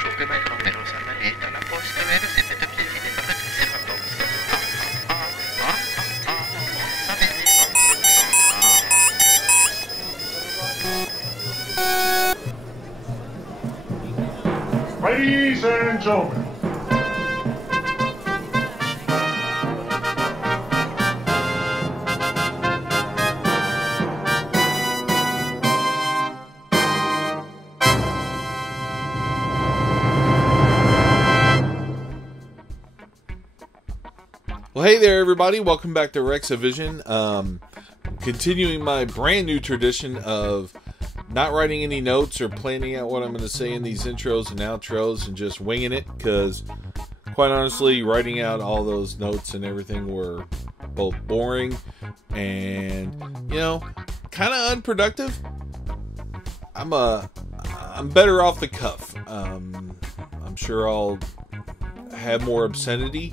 Szukiwaj numerosa maleta la posta vera sempre da piedi per la terza posta. Ladies and gentlemen, well, hey there, everybody. Welcome back to Rex-A-Vision. Continuing my brand new tradition of not writing any notes or planning out what I'm going to say in these intros and outros and just winging it, because quite honestly, writing out all those notes and everything were both boring and, kind of unproductive. I'm better off the cuff. I'm sure I'll have more obscenity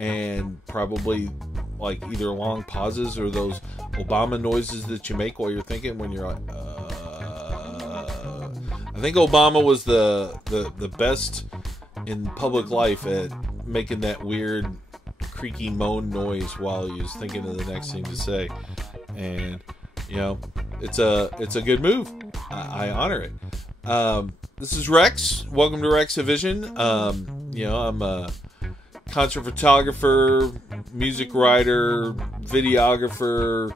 and probably like either long pauses or those Obama noises that you make while you're thinking when you're like, I think Obama was the best in public life at making that weird creaky moan noise while he was thinking of the next thing to say. And, it's a good move. I honor it. This is Rex. Welcome to Rex-A-Vision. I'm a concert photographer, music writer, videographer,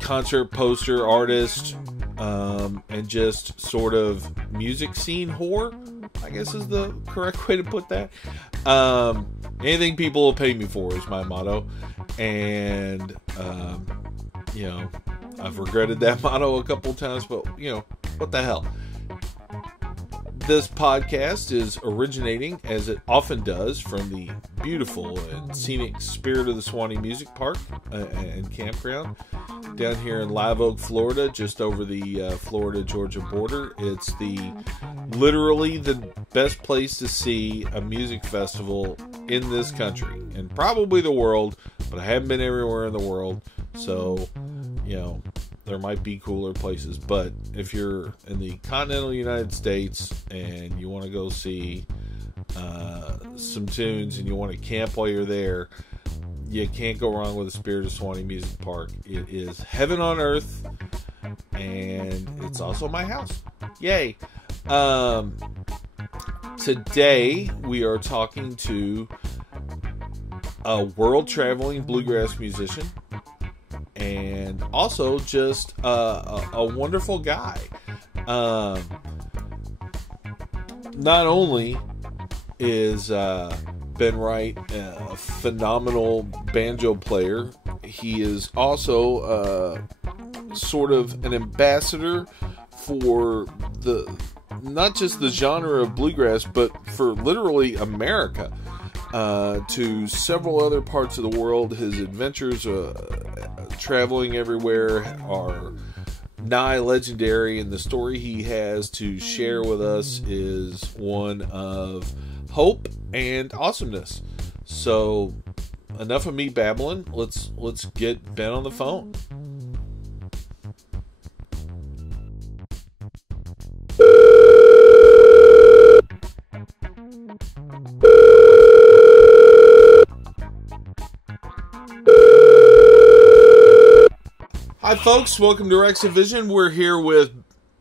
concert poster artist, and just sort of music scene whore, I guess is the correct way to put that. Anything people will pay me for is my motto. And, I've regretted that motto a couple times, but, what the hell? This podcast is originating, as it often does, from the beautiful and scenic Spirit of the Swanee Music Park and Campground down here in Live Oak, Florida, just over the Florida-Georgia border. It's literally the best place to see a music festival in this country, and probably the world, but I haven't been everywhere in the world, so, there might be cooler places. But if you're in the continental United States and you want to go see some tunes and you want to camp while you're there, you can't go wrong with the Spirit of Swanee Music Park. It is heaven on earth, and it's also my house. Yay! Today we are talking to a world-traveling bluegrass musician, and also just a wonderful guy. Not only is Ben Wright a phenomenal banjo player, he is also sort of an ambassador for not just the genre of bluegrass, but for literally America. To several other parts of the world. His adventures traveling everywhere are nigh legendary, and the story he has to share with us is one of hope and awesomeness. So, enough of me babbling. Let's get Ben on the phone. Hi folks, welcome to Rex-A-Vision. We're here with,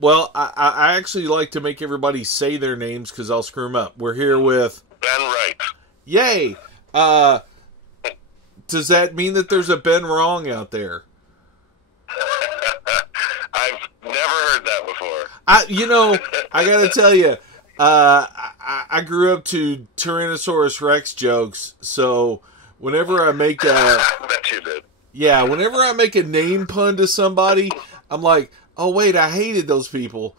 I actually like to make everybody say their names because I'll screw them up. We're here with Ben Wright. Yay! Does that mean that there's a Ben Wrong out there? I've never heard that before. I gotta tell you, I grew up to Tyrannosaurus Rex jokes, so whenever I make Bet you did. yeah, whenever I make a name pun to somebody, I'm like, oh wait, I hated those people,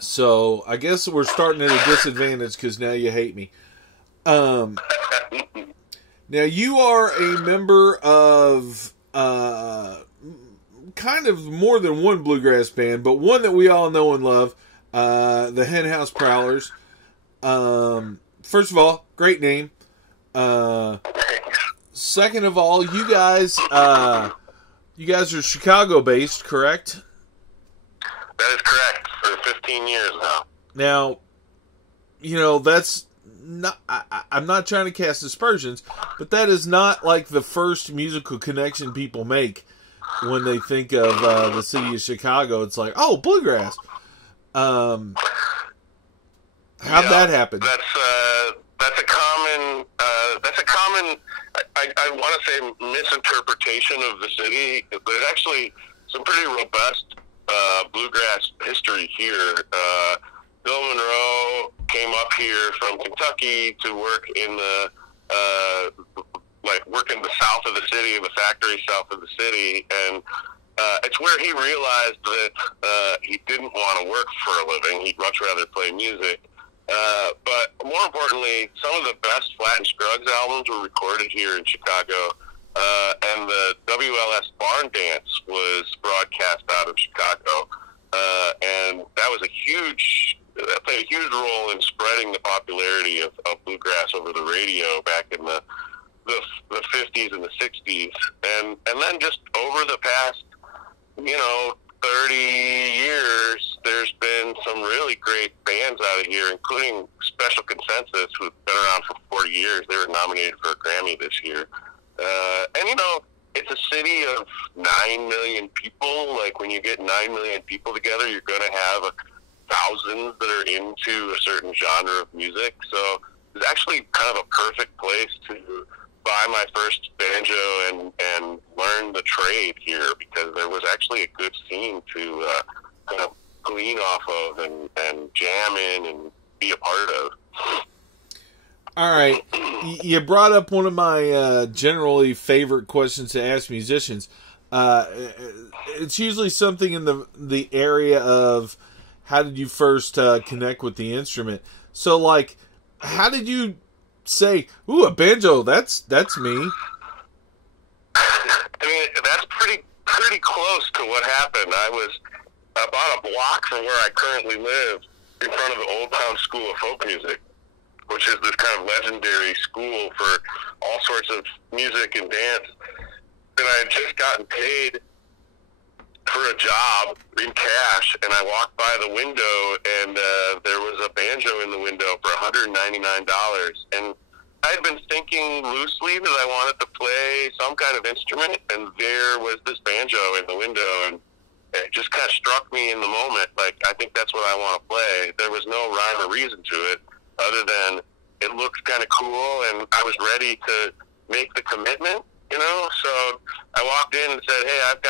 So I guess we're starting at a disadvantage because now you hate me. Now you are a member of kind of more than one bluegrass band, but one that we all know and love, the Henhouse Prowlers. First of all, great name. Second of all, you guys are Chicago-based, correct? That is correct. For 15 years now. Now, that's not. I'm not trying to cast aspersions, but that is not like the first musical connection people make when they think of the city of Chicago. It's like, oh, bluegrass. How'd that happen? That's a common. I want to say misinterpretation of the city. There's actually some pretty robust bluegrass history here. Bill Monroe came up here from Kentucky to work in the south of the city, in the factory south of the city, and it's where he realized that he didn't want to work for a living. He'd much rather play music. But more importantly, some of the best Flat and Scruggs albums were recorded here in Chicago, and the WLS Barn Dance was broadcast out of Chicago, and that played a huge role in spreading the popularity of bluegrass over the radio back in the 50s and the 60s, and then just over the past 30 years, there's been some really great bands out of here, including Special Consensus, who've been around for 40 years. They were nominated for a Grammy this year. And, it's a city of 9 million people. Like, when you get 9 million people together, you're going to have thousands that are into a certain genre of music. So it's actually kind of a perfect place to buy my first banjo and learn the trade here, because there was actually a good scene to kind of glean off of and jam in and be a part of. All right. You brought up one of my generally favorite questions to ask musicians. It's usually something in the area of how did you first connect with the instrument? So, like, how did you say, ooh, a banjo, that's me? I mean, that's pretty close to what happened. I was about a block from where I currently live, in front of the Old Town School of Folk Music, which is this kind of legendary school for all sorts of music and dance. And I had just gotten paid for a job in cash, and I walked by the window, and there was a banjo in the window for $199. And I had been thinking loosely that I wanted to play some kind of instrument, and there was this banjo in the window, and it just kind of struck me in the moment, like, I think that's what I want to play. There was no rhyme or reason to it, other than it looked kind of cool, and I was ready to make the commitment, So I walked in and said, "Hey, I've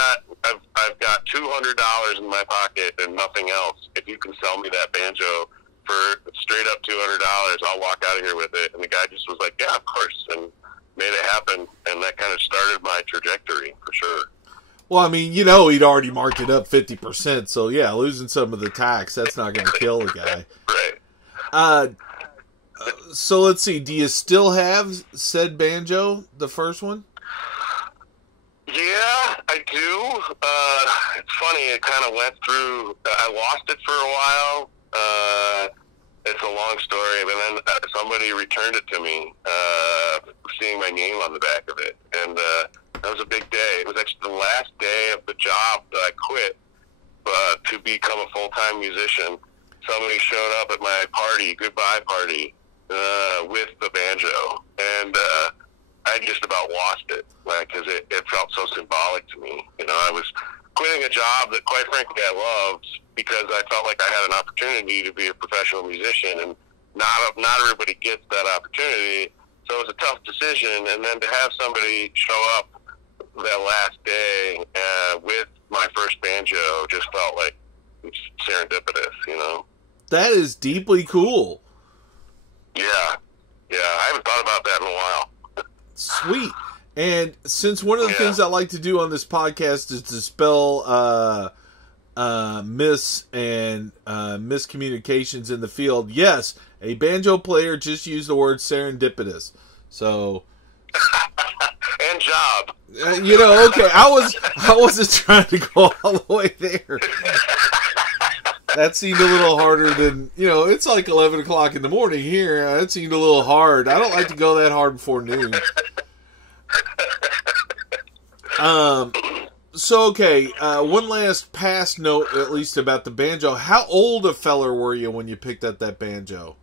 got $200 in my pocket and nothing else. If you can sell me that banjo for straight up $200, I'll walk out of here with it." And the guy just was like, "Yeah, of course," and made it happen. And that kind of started my trajectory for sure. Well, I mean, he'd already marked it up 50%, so yeah, losing some of the tax, that's not going to kill the guy. Right. So let's see, do you still have said banjo, the first one? Yeah, I do. It's funny, it kind of went through, I lost it for a while. It's a long story, but then somebody returned it to me, seeing my name on the back of it. And that was a big day. It was actually the last day of the job that I quit to become a full-time musician. Somebody showed up at my party, goodbye party, with the banjo. And I just about lost it, because it felt so symbolic to me. I was quitting a job that, quite frankly, I loved, because I felt like I had an opportunity to be a professional musician, and not everybody gets that opportunity. So it was a tough decision, and then to have somebody show up that last day with my first banjo just felt like serendipitous, That is deeply cool. Yeah, I haven't thought about that in a while. Sweet. And since one of the things I like to do on this podcast is dispel miscommunications in the field, yes, a banjo player just used the word serendipitous. So, and job. Okay, I wasn't trying to go all the way there. That seemed a little harder than, it's like 11 o'clock in the morning here. That seemed a little hard. I don't like to go that hard before noon. So okay, one last past note, at least about the banjo. How old a feller were you when you picked up that banjo?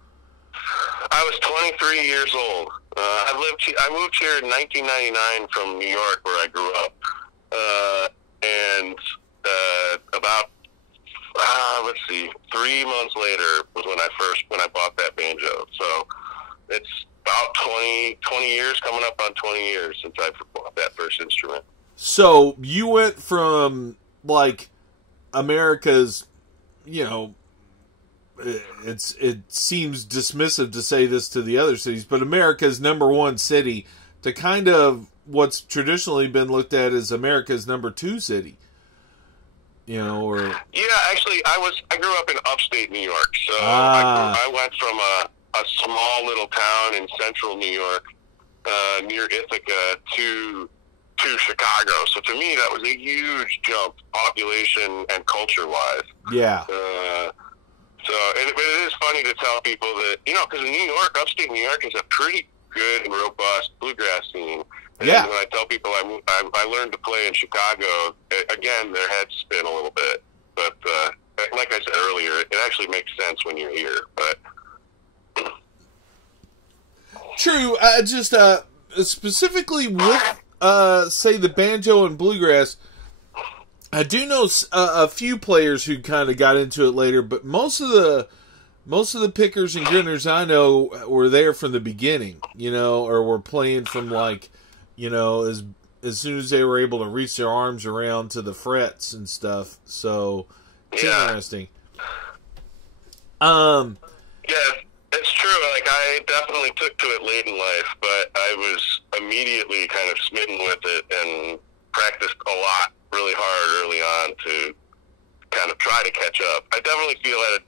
I was 23 years old. I moved here in 1999 from New York, where I grew up, and about 3 months later was when I bought that banjo. So it's about 20 years, coming up on 20 years since I bought that first instrument. So you went from like America's, it seems dismissive to say this to the other cities, but America's #1 city to kind of what's traditionally been looked at as America's #2 city. Or yeah, actually, I grew up in upstate New York, so I went from a small little town in central New York, near Ithaca, to Chicago. So to me, that was a huge jump, population and culture-wise. Yeah. But it is funny to tell people that, because in New York, upstate New York is a pretty good and robust bluegrass scene. And yeah. When I tell people I learned to play in Chicago, again, their heads spin a little bit. But like I said earlier, it actually makes sense when you're here. But true. Just specifically with say the banjo and bluegrass, I do know a few players who kind of got into it later, but most of the pickers and grinners I know were there from the beginning, or were playing from as soon as they were able to reach their arms around to the frets and stuff. So it's interesting. Yeah, it's true. Like, I definitely took to it late in life, but I was immediately kind of smitten with it and practiced a lot, really hard early on to kind of try to catch up. I definitely feel that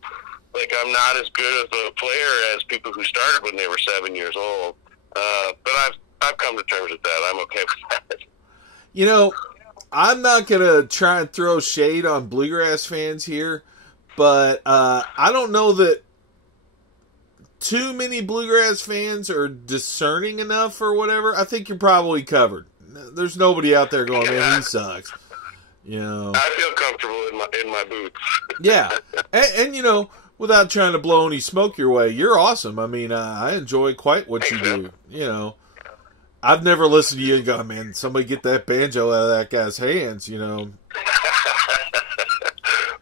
like I'm not as good of a player as people who started when they were 7 years old. But I've come to terms with that. I'm okay with that. I'm not going to try and throw shade on bluegrass fans here, but I don't know that too many bluegrass fans are discerning enough or whatever. I think you're probably covered. There's nobody out there going, man, he sucks. I feel comfortable in my boots. Yeah. And without trying to blow any smoke your way, you're awesome. I mean, I enjoy quite what you do. I've never listened to you and gone, man, somebody get that banjo out of that guy's hands, Well,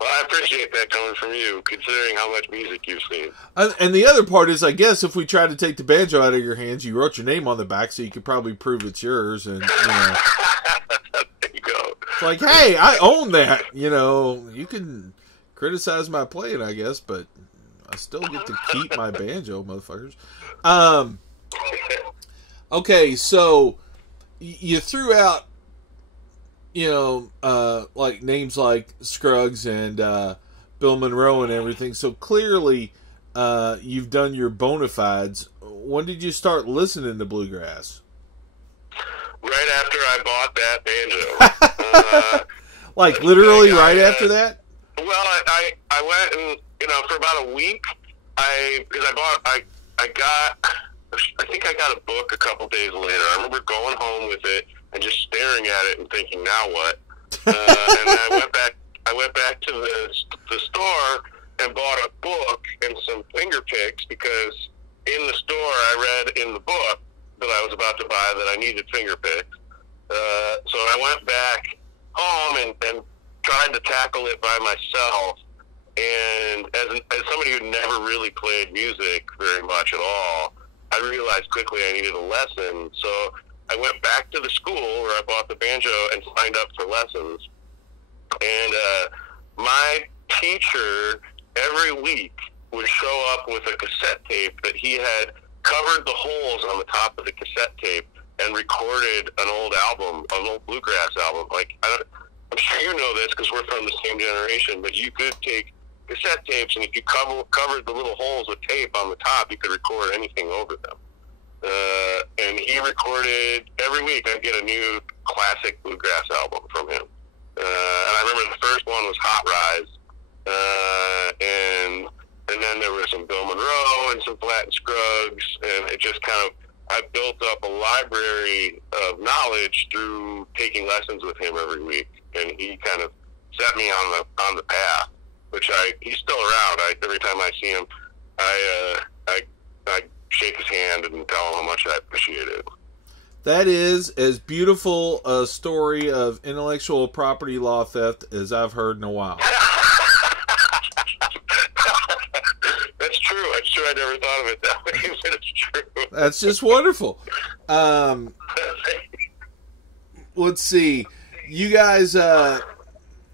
I appreciate that coming from you, considering how much music you've seen. And the other part is, I guess, if we tried to take the banjo out of your hands, you wrote your name on the back, so you could probably prove it's yours. And There you go. It's like, hey, I own that. You can criticize my playing, I guess, but I still get to keep my banjo, motherfuckers. Okay, so you threw out, like names like Scruggs and Bill Monroe and everything. So clearly, you've done your bona fides. When did you start listening to bluegrass? Right after I bought that banjo. Like literally right after that? Well, I went and for about a week, I think I got a book a couple days later. I remember going home with it and just staring at it and thinking, now what? And I went back to the store and bought a book and some finger picks, because in the store I read in the book that I was about to buy that I needed finger picks. So I went back home and tried to tackle it by myself. And as somebody who never really played music very much at all, I realized quickly I needed a lesson. So I went back to the school where I bought the banjo and signed up for lessons. And my teacher every week would show up with a cassette tape that he had covered the holes on the top of the cassette tape and recorded an old album, an old bluegrass album. Like, I'm sure you know this because we're from the same generation, but you could take cassette tapes, and if you covered the little holes with tape on the top, you could record anything over them. And he recorded, every week I'd get a new classic bluegrass album from him. And I remember the first one was Hot Rise, and then there was some Bill Monroe and some Flat and Scruggs, and it just kind of, I built up a library of knowledge through taking lessons with him every week. and he kind of set me on the path. He's still around. Every time I see him, I shake his hand and tell him how much I appreciate it. That is as beautiful a story of intellectual property law theft as I've heard in a while. That's true. It's true. I never thought of it that way, but it's true. That's just wonderful. Let's see. You guys,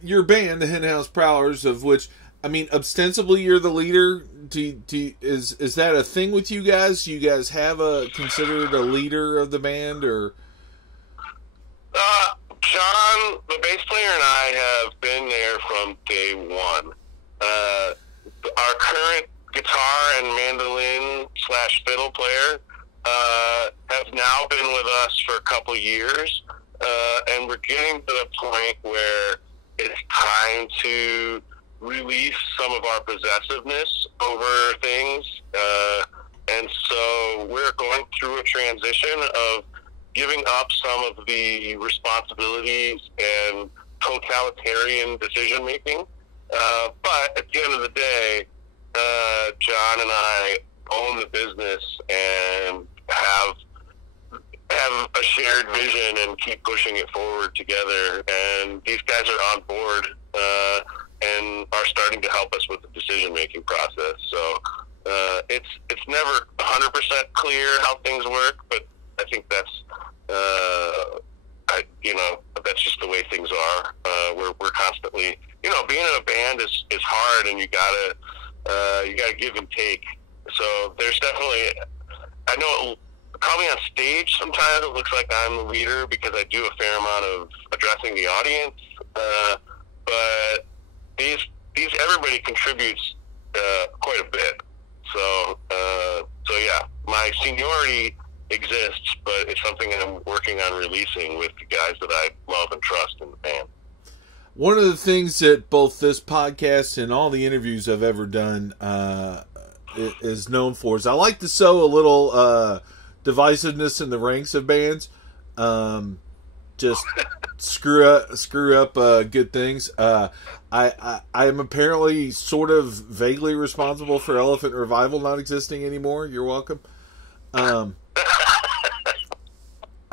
your band, the Henhouse Prowlers, of which, I mean, ostensibly you're the leader. Is that a thing with you guys? Do you guys have considered a leader of the band, or? John, the bass player, and I have been there from day one. Our current guitar and mandolin / fiddle player have now been with us for a couple years, and we're getting to the point where it's time to release some of our possessiveness over things, and so we're going through a transition of giving up some of the responsibilities and totalitarian decision making, but at the end of the day, John and I own the business and have a shared vision and keep pushing it forward together, and these guys are on board and are starting to help us with the decision-making process. So it's never 100% clear how things work, but I think that's that's just the way things are. We're constantly, being in a band is hard, and you gotta give and take. So there's definitely, I know probably on stage sometimes it looks like I'm the leader because I do a fair amount of addressing the audience, but everybody contributes quite a bit. So yeah, my seniority exists, but it's something I'm working on releasing with the guys that I love and trust in the band. One of the things that both this podcast and all the interviews I've ever done is known for is I like to sow a little divisiveness in the ranks of bands. Just screw up good things. I am apparently sort of vaguely responsible for Elephant Revival not existing anymore. You're welcome.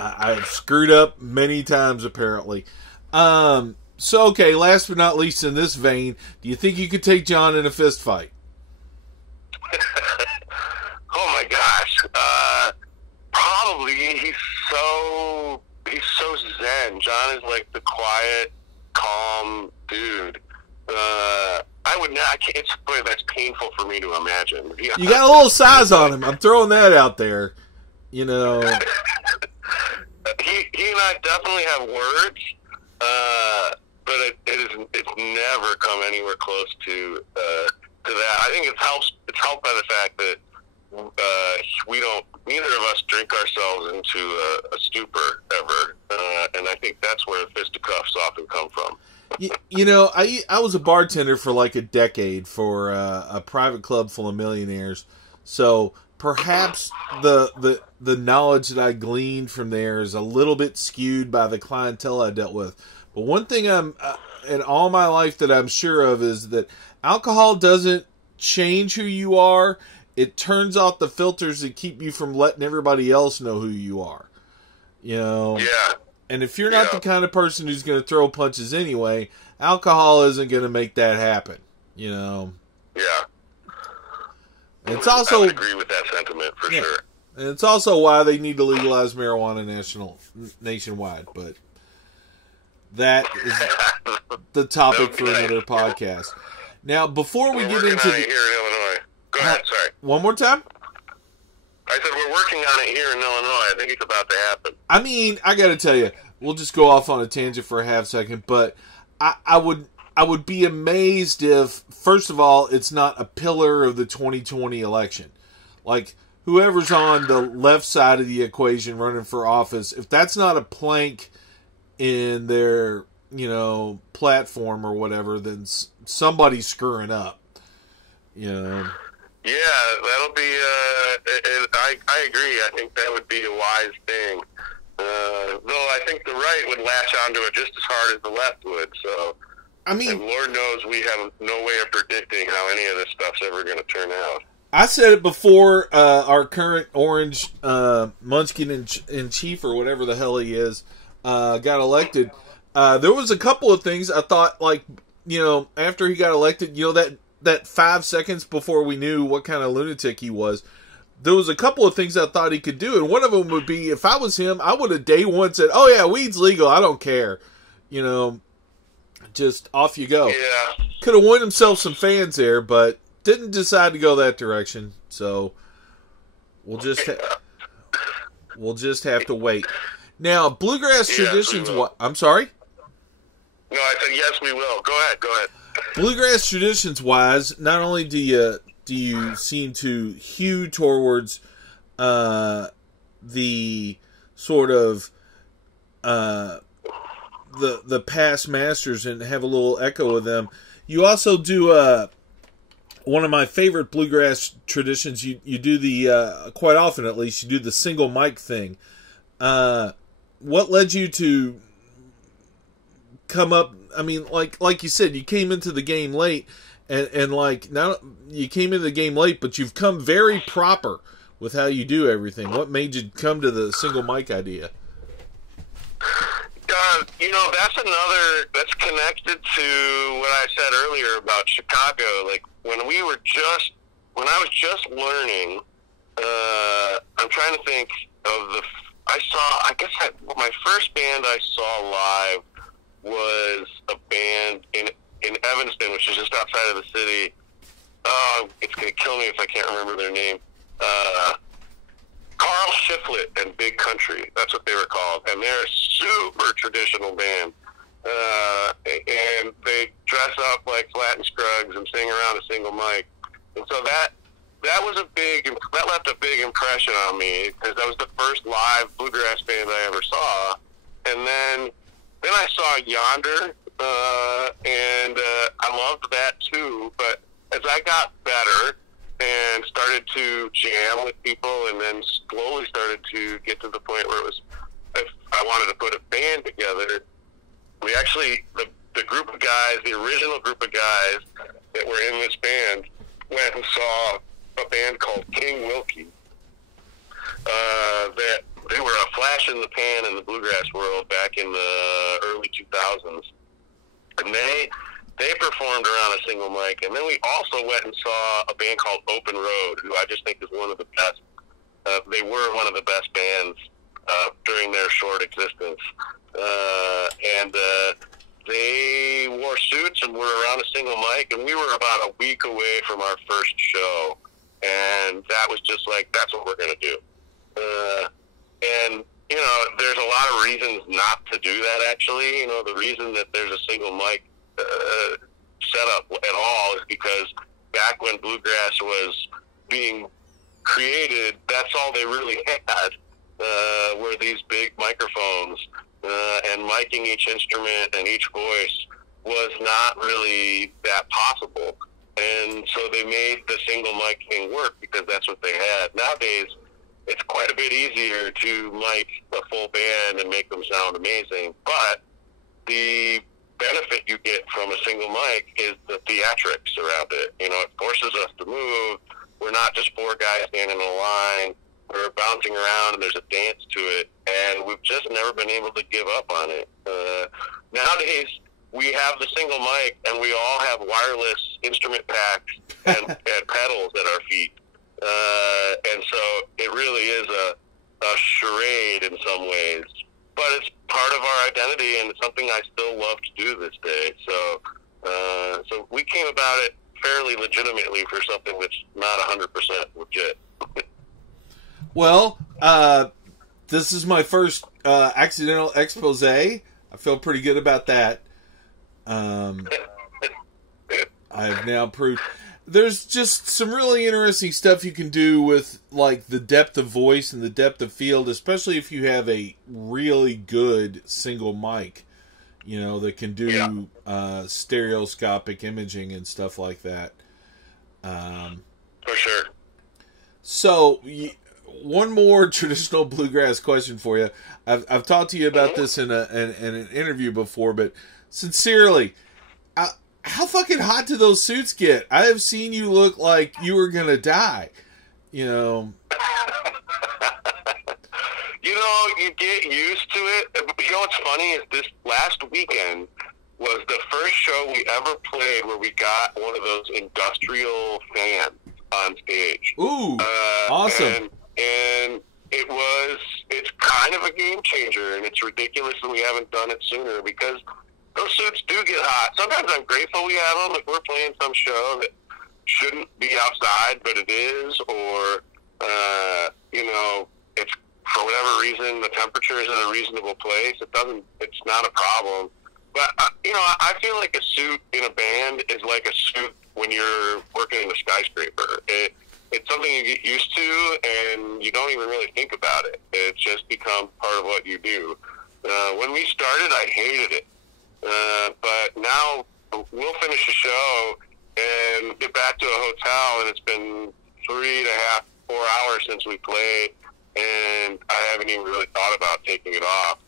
I've screwed up many times apparently. So okay, last but not least in this vein, do you think you could take John in a fist fight? Oh my gosh. Probably. He's so zen. John is like the quiet, calm dude. I would not. That's painful for me to imagine. You got a little size on him. I'm throwing that out there. He and I definitely have words, but it's never come anywhere close to that. I think it's helped by the fact that neither of us drink ourselves into a stupor ever, and I think that's where fisticuffs often come from. I was a bartender for like a decade for a private club full of millionaires, so perhaps the knowledge that I gleaned from there is a little bit skewed by the clientele I dealt with. But one thing I'm in all my life that I'm sure of is that alcohol doesn't change who you are. It turns off the filters that keep you from letting everybody else know who you are. Yeah. And if you're not the kind of person who's going to throw punches anyway, alcohol isn't going to make that happen. Yeah. It's also, I would agree with that sentiment for sure. And it's also why they need to legalize marijuana nationwide. But that is the topic for another podcast. Now, before we get into here in Illinois. Go ahead, sorry. One more time? I said we're working on it here in Illinois. I think it's about to happen. I mean, I got to tell you, we'll just go off on a tangent for a half second, but I would be amazed if, first of all, it's not a pillar of the 2020 election. Like, whoever's on the left side of the equation running for office, if that's not a plank in their, platform or whatever, then somebody's screwing up. Yeah, that'll be. I agree. I think that would be a wise thing. Though I think the right would latch onto it just as hard as the left would. So, I mean, and Lord knows we have no way of predicting how any of this stuff's ever going to turn out. I said it before. Our current orange Munchkin in chief, or whatever the hell he is, got elected. There was a couple of things I thought, like, after he got elected, that 5 seconds before we knew what kind of lunatic he was, there was a couple of things I thought he could do, and one of them would be, if I was him, I would have day one said, "Oh yeah, weed's legal. I don't care." Just off you go. Yeah. Could have won himself some fans there, but didn't decide to go that direction. So we'll just have to wait. Now, bluegrass traditions. What? I'm sorry. No, I said yes. We will. Go ahead. Bluegrass traditions wise, not only do you seem to hew towards the sort of the past masters and have a little echo of them, you also do one of my favorite bluegrass traditions. You do the quite often, at least, you do the single mic thing. What led you to come up? I mean, like you said, you came into the game late, and like now you came into the game late, but you've come very proper with how you do everything. What made you come to the single mic idea? That's connected to what I said earlier about Chicago. Like when I was just learning, I'm trying to think of my first band I saw live was a band in Evanston, which is just outside of the city. It's going to kill me if I can't remember their name. Carl Shiflett and Big Country. That's what they were called. And they're a super traditional band. And they dress up like Flat and Scruggs and sing around a single mic. And so that left a big impression on me, because that was the first live bluegrass band I ever saw. And then I saw Yonder, and I loved that too. But as I got better and started to jam with people, and then slowly started to get to the point where it was, if I wanted to put a band together, we actually, the group of guys, the original group of guys that were in this band, went and saw a band called King Wilkie. That they were a flash in the pan in the bluegrass world back in the early 2000s. And they performed around a single mic. And then we also went and saw a band called Open Road, who I just think is one of the best. They were one of the best bands during their short existence. And they wore suits and were around a single mic, and we were about a week away from our first show. And that was just like, that's what we're going to do. And, there's a lot of reasons not to do that, actually. The reason that there's a single mic set up at all is because back when bluegrass was being created, that's all they really had, were these big microphones. And miking each instrument and each voice was not really that possible. And so they made the single mic thing work because that's what they had. Nowadays, it's quite a bit easier to mic a full band and make them sound amazing. But the benefit you get from a single mic is the theatrics around it. It forces us to move. We're not just four guys standing in a line. We're bouncing around, and there's a dance to it. And we've just never been able to give up on it. Nowadays, we have the single mic, and we all have wireless instrument packs and pedals at our feet. And so it really is a charade in some ways. But it's part of our identity, and it's something I still love to do this day. So we came about it fairly legitimately for something that's not 100% legit. Well, this is my first accidental expose. I feel pretty good about that. I have now proved there's just some really interesting stuff you can do with, like, the depth of voice and the depth of field, especially if you have a really good single mic, that can do stereoscopic imaging and stuff like that. For sure. So, one more traditional bluegrass question for you. I've talked to you about this in an interview before, but sincerely, how fucking hot do those suits get? I have seen you look like you were gonna die. You know. You get used to it. You know what's funny is this last weekend was the first show we ever played where we got one of those industrial fans on stage. Ooh, awesome. And it's kind of a game changer, and it's ridiculous that we haven't done it sooner because those suits do get hot. Sometimes I'm grateful we have them if we're playing some show that shouldn't be outside, but it is, or, it's for whatever reason, the temperature is in a reasonable place. It's not a problem. But, I feel like a suit in a band is like a suit when you're working in a skyscraper. It's something you get used to, and you don't even really think about it. It just becomes part of what you do. When we started, I hated it. But now we'll finish a show and get back to a hotel, and it's been 3.5, 4 hours since we played, and I haven't even really thought about taking it off.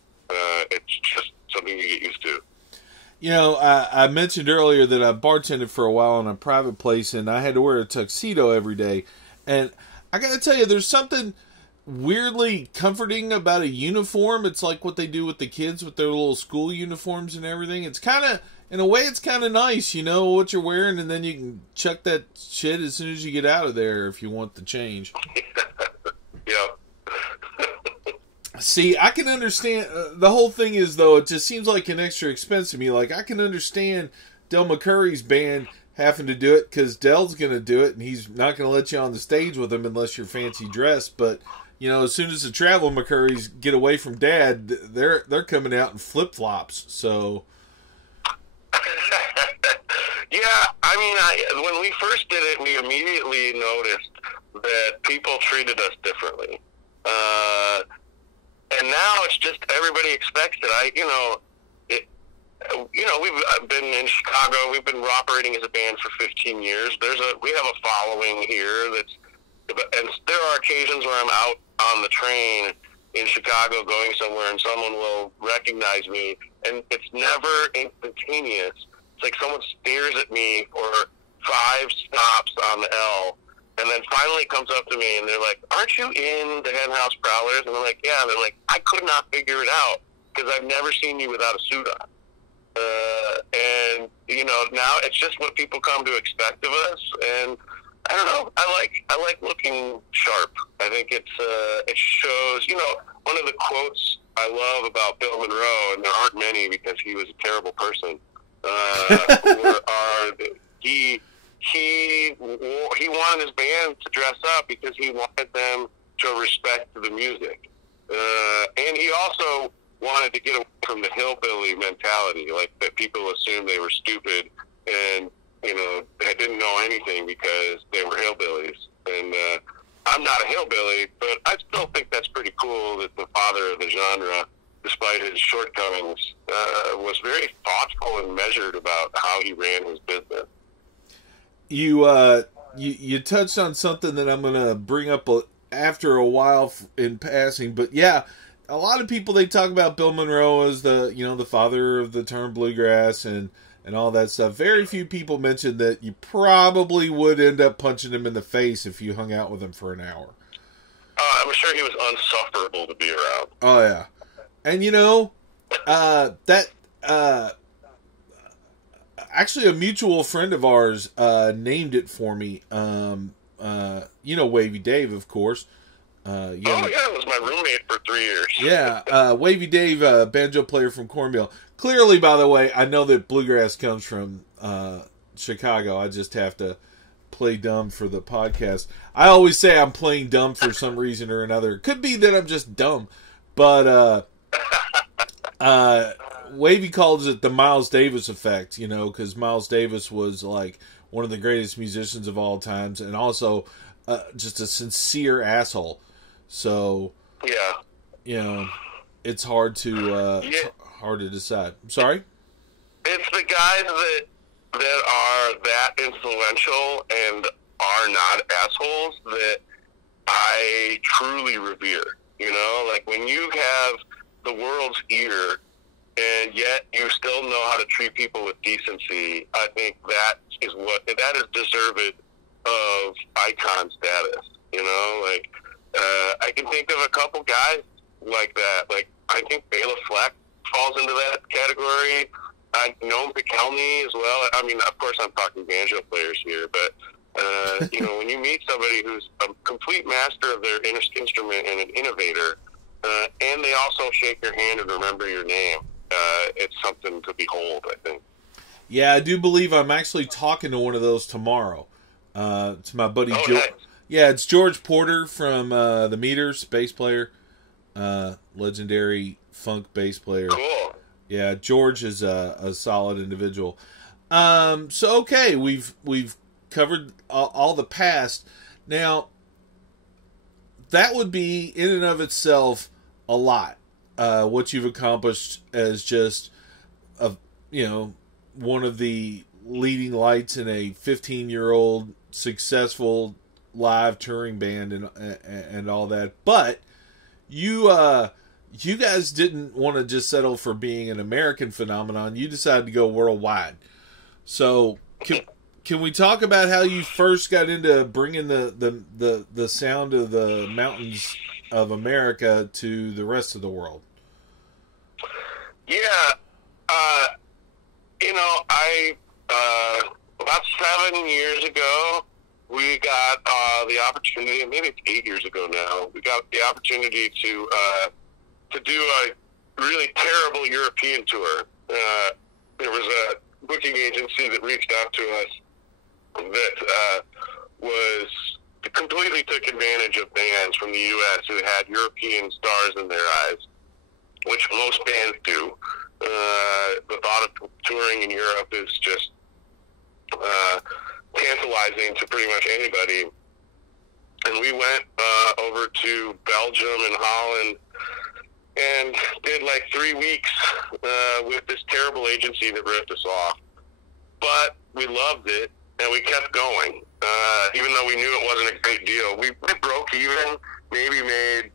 It's just something you get used to. I mentioned earlier that I bartended for a while in a private place, and I had to wear a tuxedo every day. And I got to tell you, there's something weirdly comforting about a uniform. It's like what they do with the kids with their little school uniforms and everything. It's kind of, in a way, it's kind of nice. You know what you're wearing, and then you can chuck that shit as soon as you get out of there if you want the change. Yeah. See, I can understand. The whole thing is, though, it just seems like an extra expense to me. Like, I can understand Del McCurry's band having to do it because Del's going to do it, and he's not going to let you on the stage with him unless you're fancy dressed. But, as soon as the travel McCurrys get away from Dad, they're coming out in flip-flops. So, yeah, when we first did it, we immediately noticed that people treated us differently. And now it's just everybody expects it. We've been in Chicago. We've been operating as a band for 15 years. We have a following here and there are occasions where I'm out on the train in Chicago going somewhere and someone will recognize me, and it's never instantaneous. It's like someone stares at me for 5 stops on the L, and then finally comes up to me and they're like, "Aren't you in the Henhouse Prowlers?" And I'm like, "Yeah." And they're like, "I could not figure it out because I've never seen you without a suit on." And now it's just what people come to expect of us. And I don't know. I like looking sharp. I think it shows. One of the quotes I love about Bill Monroe, and there aren't many because he was a terrible person. He wanted his band to dress up because he wanted them to respect the music, and he also wanted to get away from the hillbilly mentality, like that people assumed they were stupid and they didn't know anything because they were hillbillies. And I'm not a hillbilly, but I still think that's pretty cool that the father of the genre, despite his shortcomings, was very thoughtful and measured about how he ran his business. You touched on something that I'm going to bring up after a while in passing, but yeah, a lot of people, they talk about Bill Monroe as the father of the term bluegrass and all that stuff. Very few people mention that you probably would end up punching him in the face if you hung out with him for an hour. I'm sure he was unsufferable to be around. Oh yeah. And actually a mutual friend of ours named it for me. Wavy Dave, of course. It was my roommate for 3 years. Yeah, Wavy Dave, banjo player from Cornmeal. Clearly, by the way, I know that bluegrass comes from Chicago. I just have to play dumb for the podcast. I always say I'm playing dumb for some reason or another. Could be that I'm just dumb, but Wavy calls it the Miles Davis effect, because Miles Davis was like one of the greatest musicians of all times, and also just a sincere asshole. So yeah, it's hard to decide. I'm sorry. It's the guys that are that influential and are not assholes that I truly revere. You know, like when you have the world's ear and yet you still know how to treat people with decency, I think that is deserved of icon status. You know, like I can think of a couple guys like that. Like I think Bela Fleck falls into that category. Noam Pikelny as well. I mean, of course, I'm talking banjo players here, but you know, when you meet somebody who's a complete master of their instrument and an innovator, and they also shake your hand and remember your name, it's something to behold, I think. Yeah, I do believe I'm actually talking to one of those tomorrow. It's my buddy George. Nice. Yeah, it's George Porter from the Meters, bass player, legendary funk bass player. Cool. Yeah, George is a solid individual. So okay, we've covered all the past. Now, that would be in and of itself a lot. What you've accomplished as just one of the leading lights in a 15-year-old successful live touring band and all that. But you guys didn't want to just settle for being an American phenomenon. You decided to go worldwide. So can we talk about how you first got into bringing the sound of the mountains of America to the rest of the world? Yeah, about 7 years ago, we got the opportunity, maybe it's 8 years ago now, we got the opportunity to do a really terrible European tour. There was a booking agency that reached out to us that completely took advantage of bands from the U.S. who had European stars in their eyes, which most bands do. The thought of touring in Europe is just tantalizing to pretty much anybody. And we went over to Belgium and Holland and did like 3 weeks with this terrible agency that ripped us off. But we loved it, and we kept going. Even though we knew it wasn't a great deal. We broke even, maybe made,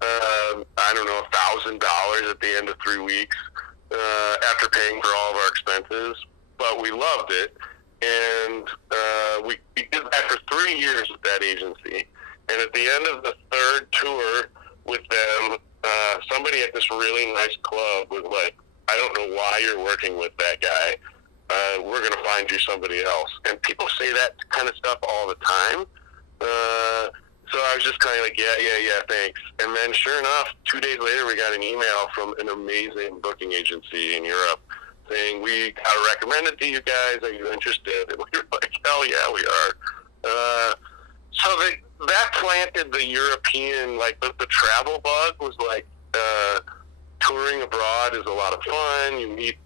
$1,000 at the end of 3 weeks after paying for all of our expenses. But we loved it, and we did that for 3 years with that agency. And at the end of the third tour with them, somebody at this really nice club was like, I don't know why you're working with that guy. We're going to find you somebody else. And people say that kind of stuff all the time. So I was just kind of like, yeah, thanks. And then sure enough, 2 days later, we got an email from an amazing booking agency in Europe saying, we got recommended to you guys. Are you interested? And we were like, hell yeah, we are. So that planted the European, like the travel bug was like, touring abroad is a lot of fun. You meet,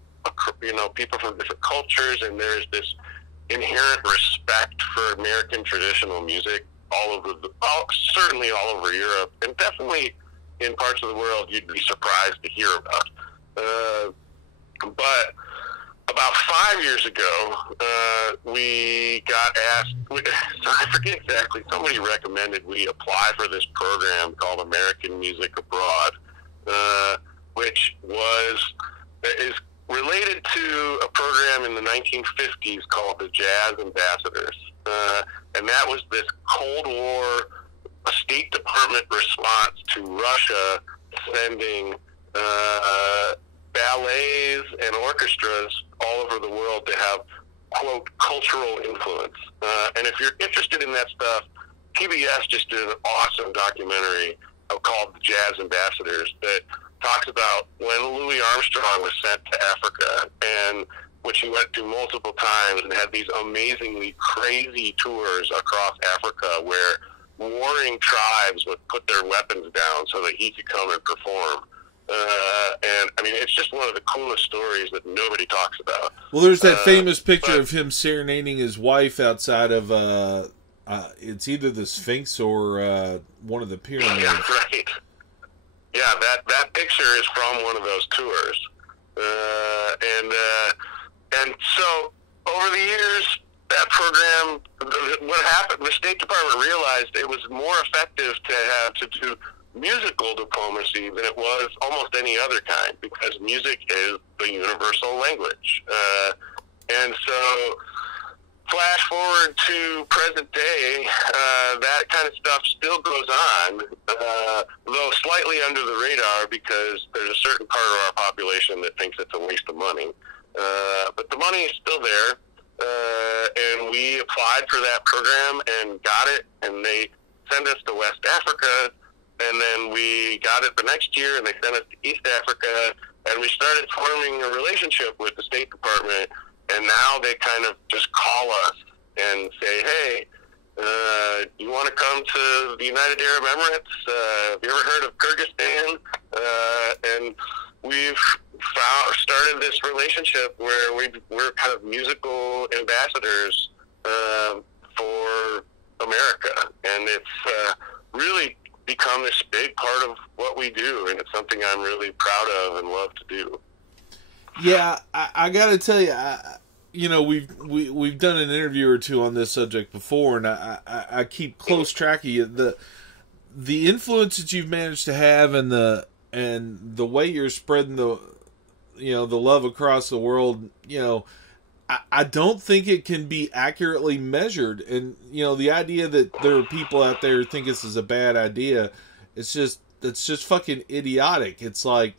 people from different cultures, and there's this inherent respect for American traditional music certainly all over Europe, and definitely in parts of the world you'd be surprised to hear about. But about 5 years ago, we got asked, I forget exactly, somebody recommended we apply for this program called American Music Abroad, which is related to a program in the 1950s called the Jazz Ambassadors. And that was this Cold War State Department response to Russia sending ballets and orchestras all over the world to have, quote, cultural influence. And if you're interested in that stuff, PBS just did an awesome documentary called The Jazz Ambassadors that talks about when Louis Armstrong was sent to Africa, and which he went to multiple times and had these amazingly crazy tours across Africa where warring tribes would put their weapons down so that he could come and perform. And I mean, it's just one of the coolest stories that nobody talks about. Well, there's that famous picture of him serenading his wife outside of it's either the Sphinx or one of the pyramids. Yeah, right. Yeah, that picture is from one of those tours. And so over the years, that program, what happened, the State Department realized it was more effective to do musical diplomacy than it was almost any other kind, because music is the universal language. And so, flash forward to present day, that kind of stuff still goes on, though slightly under the radar, because there's a certain part of our population that thinks it's a waste of money. But the money is still there, and we applied for that program and got it, and they sent us to West Africa, and then we got it the next year, and they sent us to East Africa, and we started forming a relationship with the State Department, and now they kind of just call us and say, hey, you want to come to the United Arab Emirates? Have you ever heard of Kyrgyzstan? And we've started this relationship where we're kind of musical ambassadors for America, and it's really become this big part of what we do, and it's something I'm really proud of and love to do. Yeah, I got to tell you, we've done an interview or two on this subject before, and I keep close track of you. The influence that you've managed to have, and the way you're spreading the love across the world, I don't think it can be accurately measured. And the idea that there are people out there who think this is a bad idea, it's just fucking idiotic. It's like,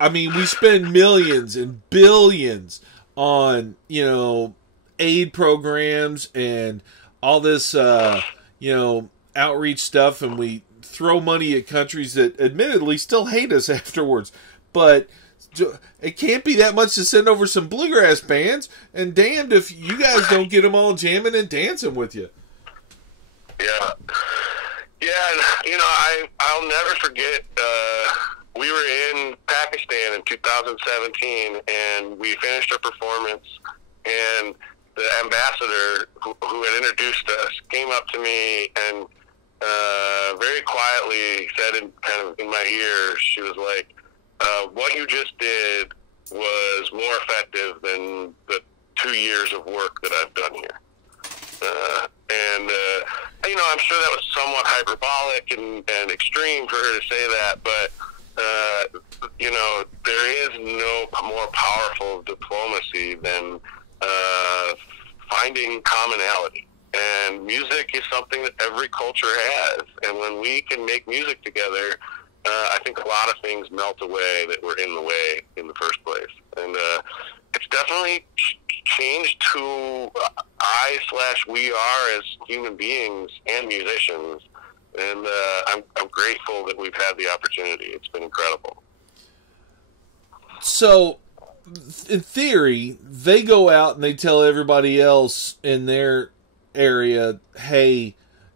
I mean, we spend millions and billions on, aid programs and all this, outreach stuff, and we throw money at countries that admittedly still hate us afterwards. But it can't be that much to send over some bluegrass bands, and damned if you guys don't get them all jamming and dancing with you. Yeah. Yeah, I'll never forget, we were in Pakistan in 2017, and we finished our performance, and the ambassador who had introduced us came up to me and very quietly said in my ear, she was like, what you just did was more effective than the 2 years of work that I've done here. I'm sure that was somewhat hyperbolic and extreme for her to say that, but there is no more powerful diplomacy than finding commonality. And music is something that every culture has. And when we can make music together, I think a lot of things melt away that were in the way in the first place. And it's definitely changed who we are as human beings and musicians. And I'm grateful that we've had the opportunity. It's been incredible. So, in theory, they go out and they tell everybody else in their area, hey,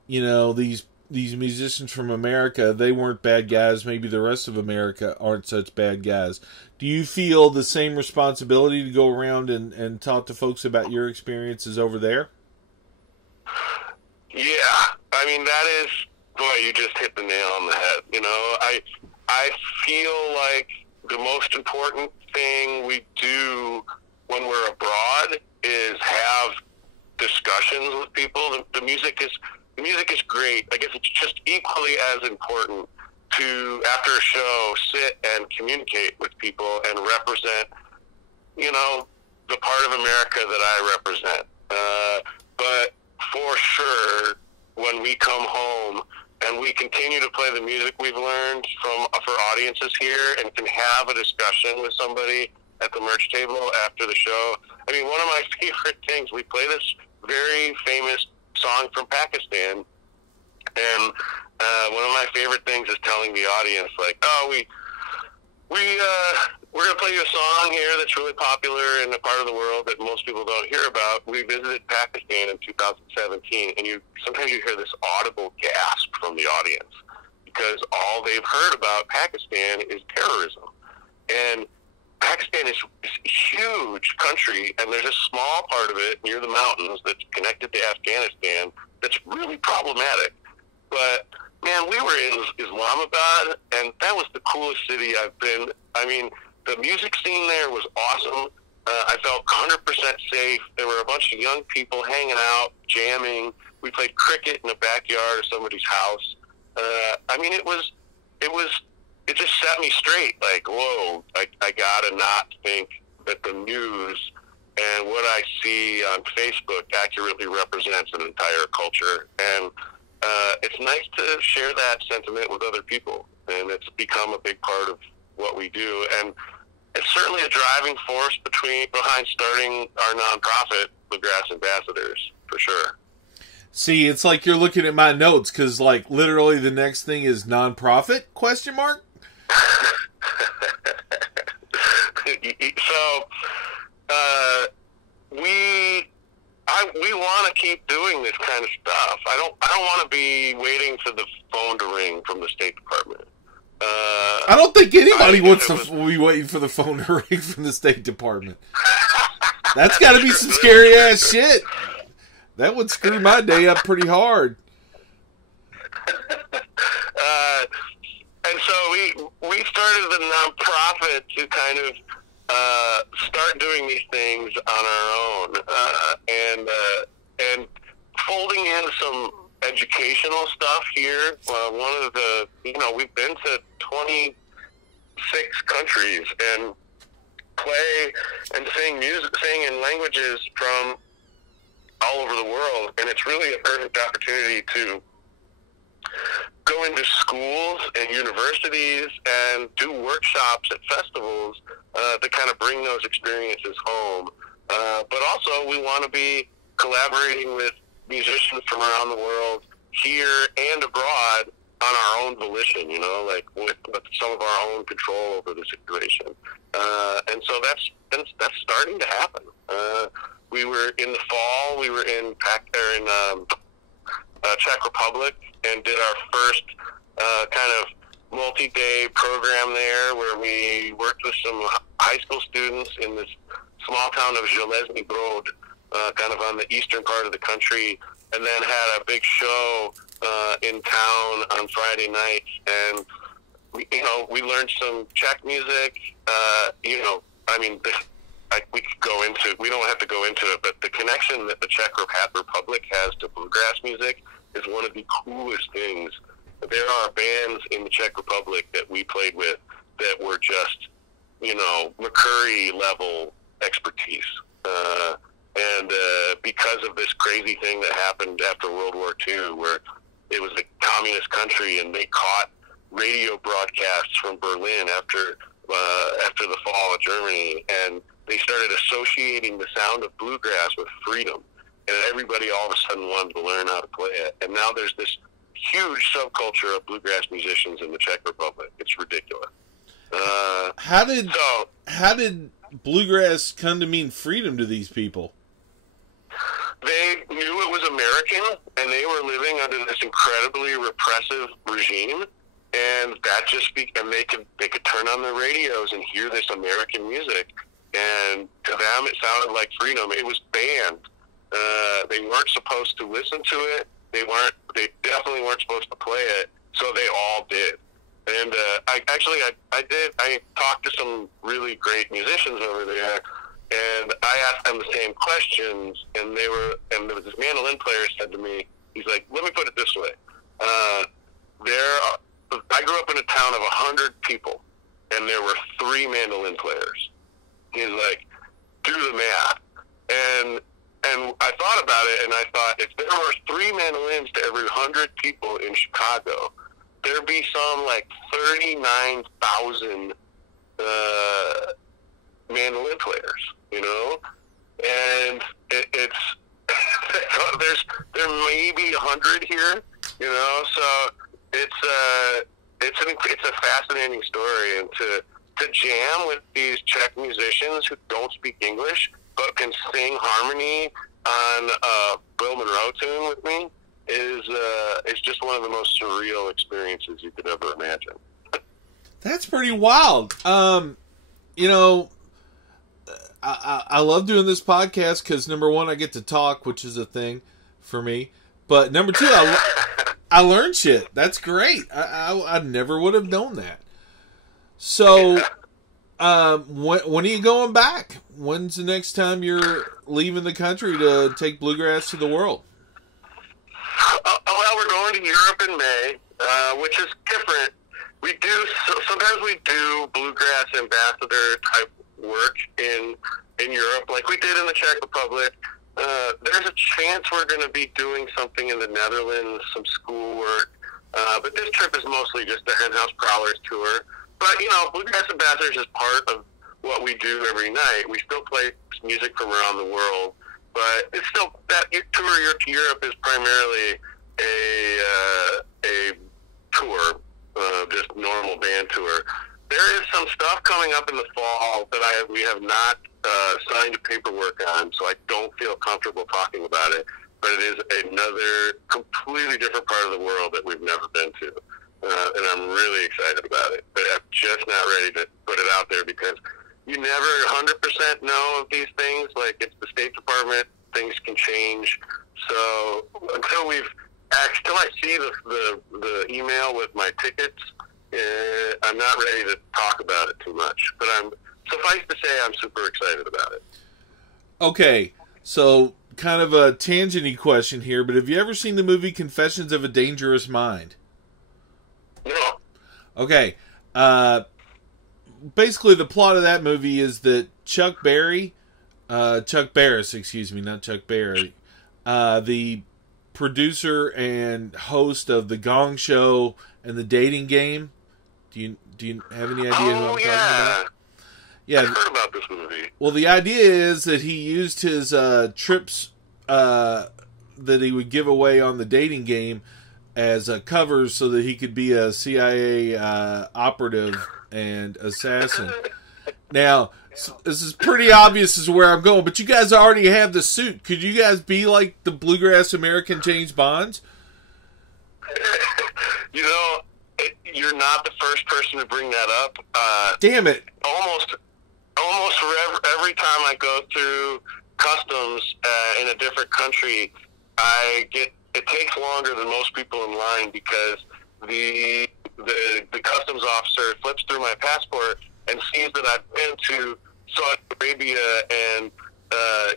these musicians from America, they weren't bad guys. Maybe the rest of America aren't such bad guys. Do you feel the same responsibility to go around and talk to folks about your experiences over there? Yeah. I mean, that is, boy, you just hit the nail on the head. I feel like the most important thing we do when we're abroad is have discussions with people. The music is great. I guess it's just equally as important to, after a show, sit and communicate with people and represent, the part of America that I represent. But for sure, when we come home and we continue to play the music we've learned for audiences here and can have a discussion with somebody at the merch table after the show. I mean, one of my favorite things, we play this very famous song from Pakistan, and one of my favorite things is telling the audience, like, we're going to play you a song here that's really popular in a part of the world that most people don't hear about. We visited Pakistan in 2017, and sometimes you hear this audible gasp from the audience because all they've heard about Pakistan is terrorism. And Pakistan is this huge country, and there's a small part of it near the mountains that's connected to Afghanistan that's really problematic. But, man, we were in Islamabad, and that was the coolest city I've been. I mean, the music scene there was awesome. I felt 100% safe. There were a bunch of young people hanging out, jamming. We played cricket in the backyard of somebody's house. I mean, it just set me straight. Like, whoa, I gotta not think that the news and what I see on Facebook accurately represents an entire culture. And it's nice to share that sentiment with other people. And it's become a big part of what we do. And it's certainly a driving force behind starting our nonprofit, Bluegrass Ambassadors, for sure. See, it's like you're looking at my notes, because, like, literally the next thing is nonprofit, ? So, we want to keep doing this kind of stuff. I don't want to be waiting for the phone to ring from the State Department. I don't think anybody wants to be waiting for the phone to ring from the State Department. That's got to be some scary ass shit. That would screw my day up pretty hard. And so we started the nonprofit to kind of start doing these things on our own, and folding in some educational stuff here. One of the, we've been to 26 countries and play and sing in languages from all over the world, and it's really a perfect opportunity to go into schools and universities and do workshops at festivals to kind of bring those experiences home. But also, we want to be collaborating with musicians from around the world, here and abroad, on our own volition, like with some of our own control over the situation. And so that's starting to happen. We were in the fall. We were in Czech Republic and did our first kind of multi-day program there, where we worked with some high school students in this small town of Železný Brod, kind of on the eastern part of the country, and then had a big show in town on Friday nights. And we learned some Czech music. We could go into, we don't have to go into it, but the connection that the Czech Republic has to bluegrass music is one of the coolest things. There are bands in the Czech Republic that we played with that were just, McCurry level expertise. And because of this crazy thing that happened after World War II, where it was a communist country and they caught radio broadcasts from Berlin after the fall of Germany, and they started associating the sound of bluegrass with freedom, and everybody all of a sudden wanted to learn how to play it. And now there's this huge subculture of bluegrass musicians in the Czech Republic. It's ridiculous. How did bluegrass come to mean freedom to these people? They knew it was American, and they were living under this incredibly repressive regime, and and they could turn on their radios and hear this American music. And to them, it sounded like freedom. It was banned. They weren't supposed to listen to it. They definitely weren't supposed to play it. So they all did. And I talked to some really great musicians over there, and I asked them the same questions. And there was this mandolin player said to me, he's like, "Let me put it this way. I grew up in a town of 100 people, and there were 3 mandolin players." He's like, "Do the math." And I thought about it, and I thought, if there were 3 mandolins to every 100 people in Chicago, there'd be some like 39,000 mandolin players, and it's there may be 100 here, so it's a fascinating story, and to jam with these Czech musicians who don't speak English but can sing harmony on a Bill Monroe tune with me is just one of the most surreal experiences you could ever imagine. That's pretty wild. I love doing this podcast because, number one, I get to talk, which is a thing for me. But number two, I learn shit. That's great. I never would have known that. So, When are you going back? When's the next time you're leaving the country to take bluegrass to the world? Well, we're going to Europe in May, which is different. Sometimes we do bluegrass ambassador type work in Europe, like we did in the Czech Republic. There's a chance we're going to be doing something in the Netherlands, some schoolwork. But this trip is mostly just the Henhouse Prowlers tour. But, Bluegrass Ambassadors is part of what we do every night. We still play music from around the world. But it's still, that tour to Europe is primarily a tour, just normal band tour. There is some stuff coming up in the fall that we have not signed paperwork on, so I don't feel comfortable talking about it. But it is another completely different part of the world that we've never been to. And I'm really excited about it. But I'm just not ready to put it out there because you never 100% know of these things. Like, it's the State Department, things can change. So until I see the email with my tickets, I'm not ready to talk about it too much. But suffice to say, I'm super excited about it. Okay, so kind of a tangent-y question here, but have you ever seen the movie Confessions of a Dangerous Mind? No. Okay. Basically, the plot of that movie is that Chuck Barris, not Chuck Berry, the producer and host of The Gong Show and The Dating Game. Do you have any idea who I'm talking about? Yeah, I've heard about this movie. Well, the idea is that he used his trips that he would give away on The Dating Game as covers so that he could be a CIA operative and assassin. Now, this is pretty obvious as to where I'm going, but you guys already have the suit. Could you guys be like the bluegrass American James Bonds? You're not the first person to bring that up. Damn it. Almost every time I go through customs in a different country, it takes longer than most people in line because the customs officer flips through my passport and sees that I've been to Saudi Arabia and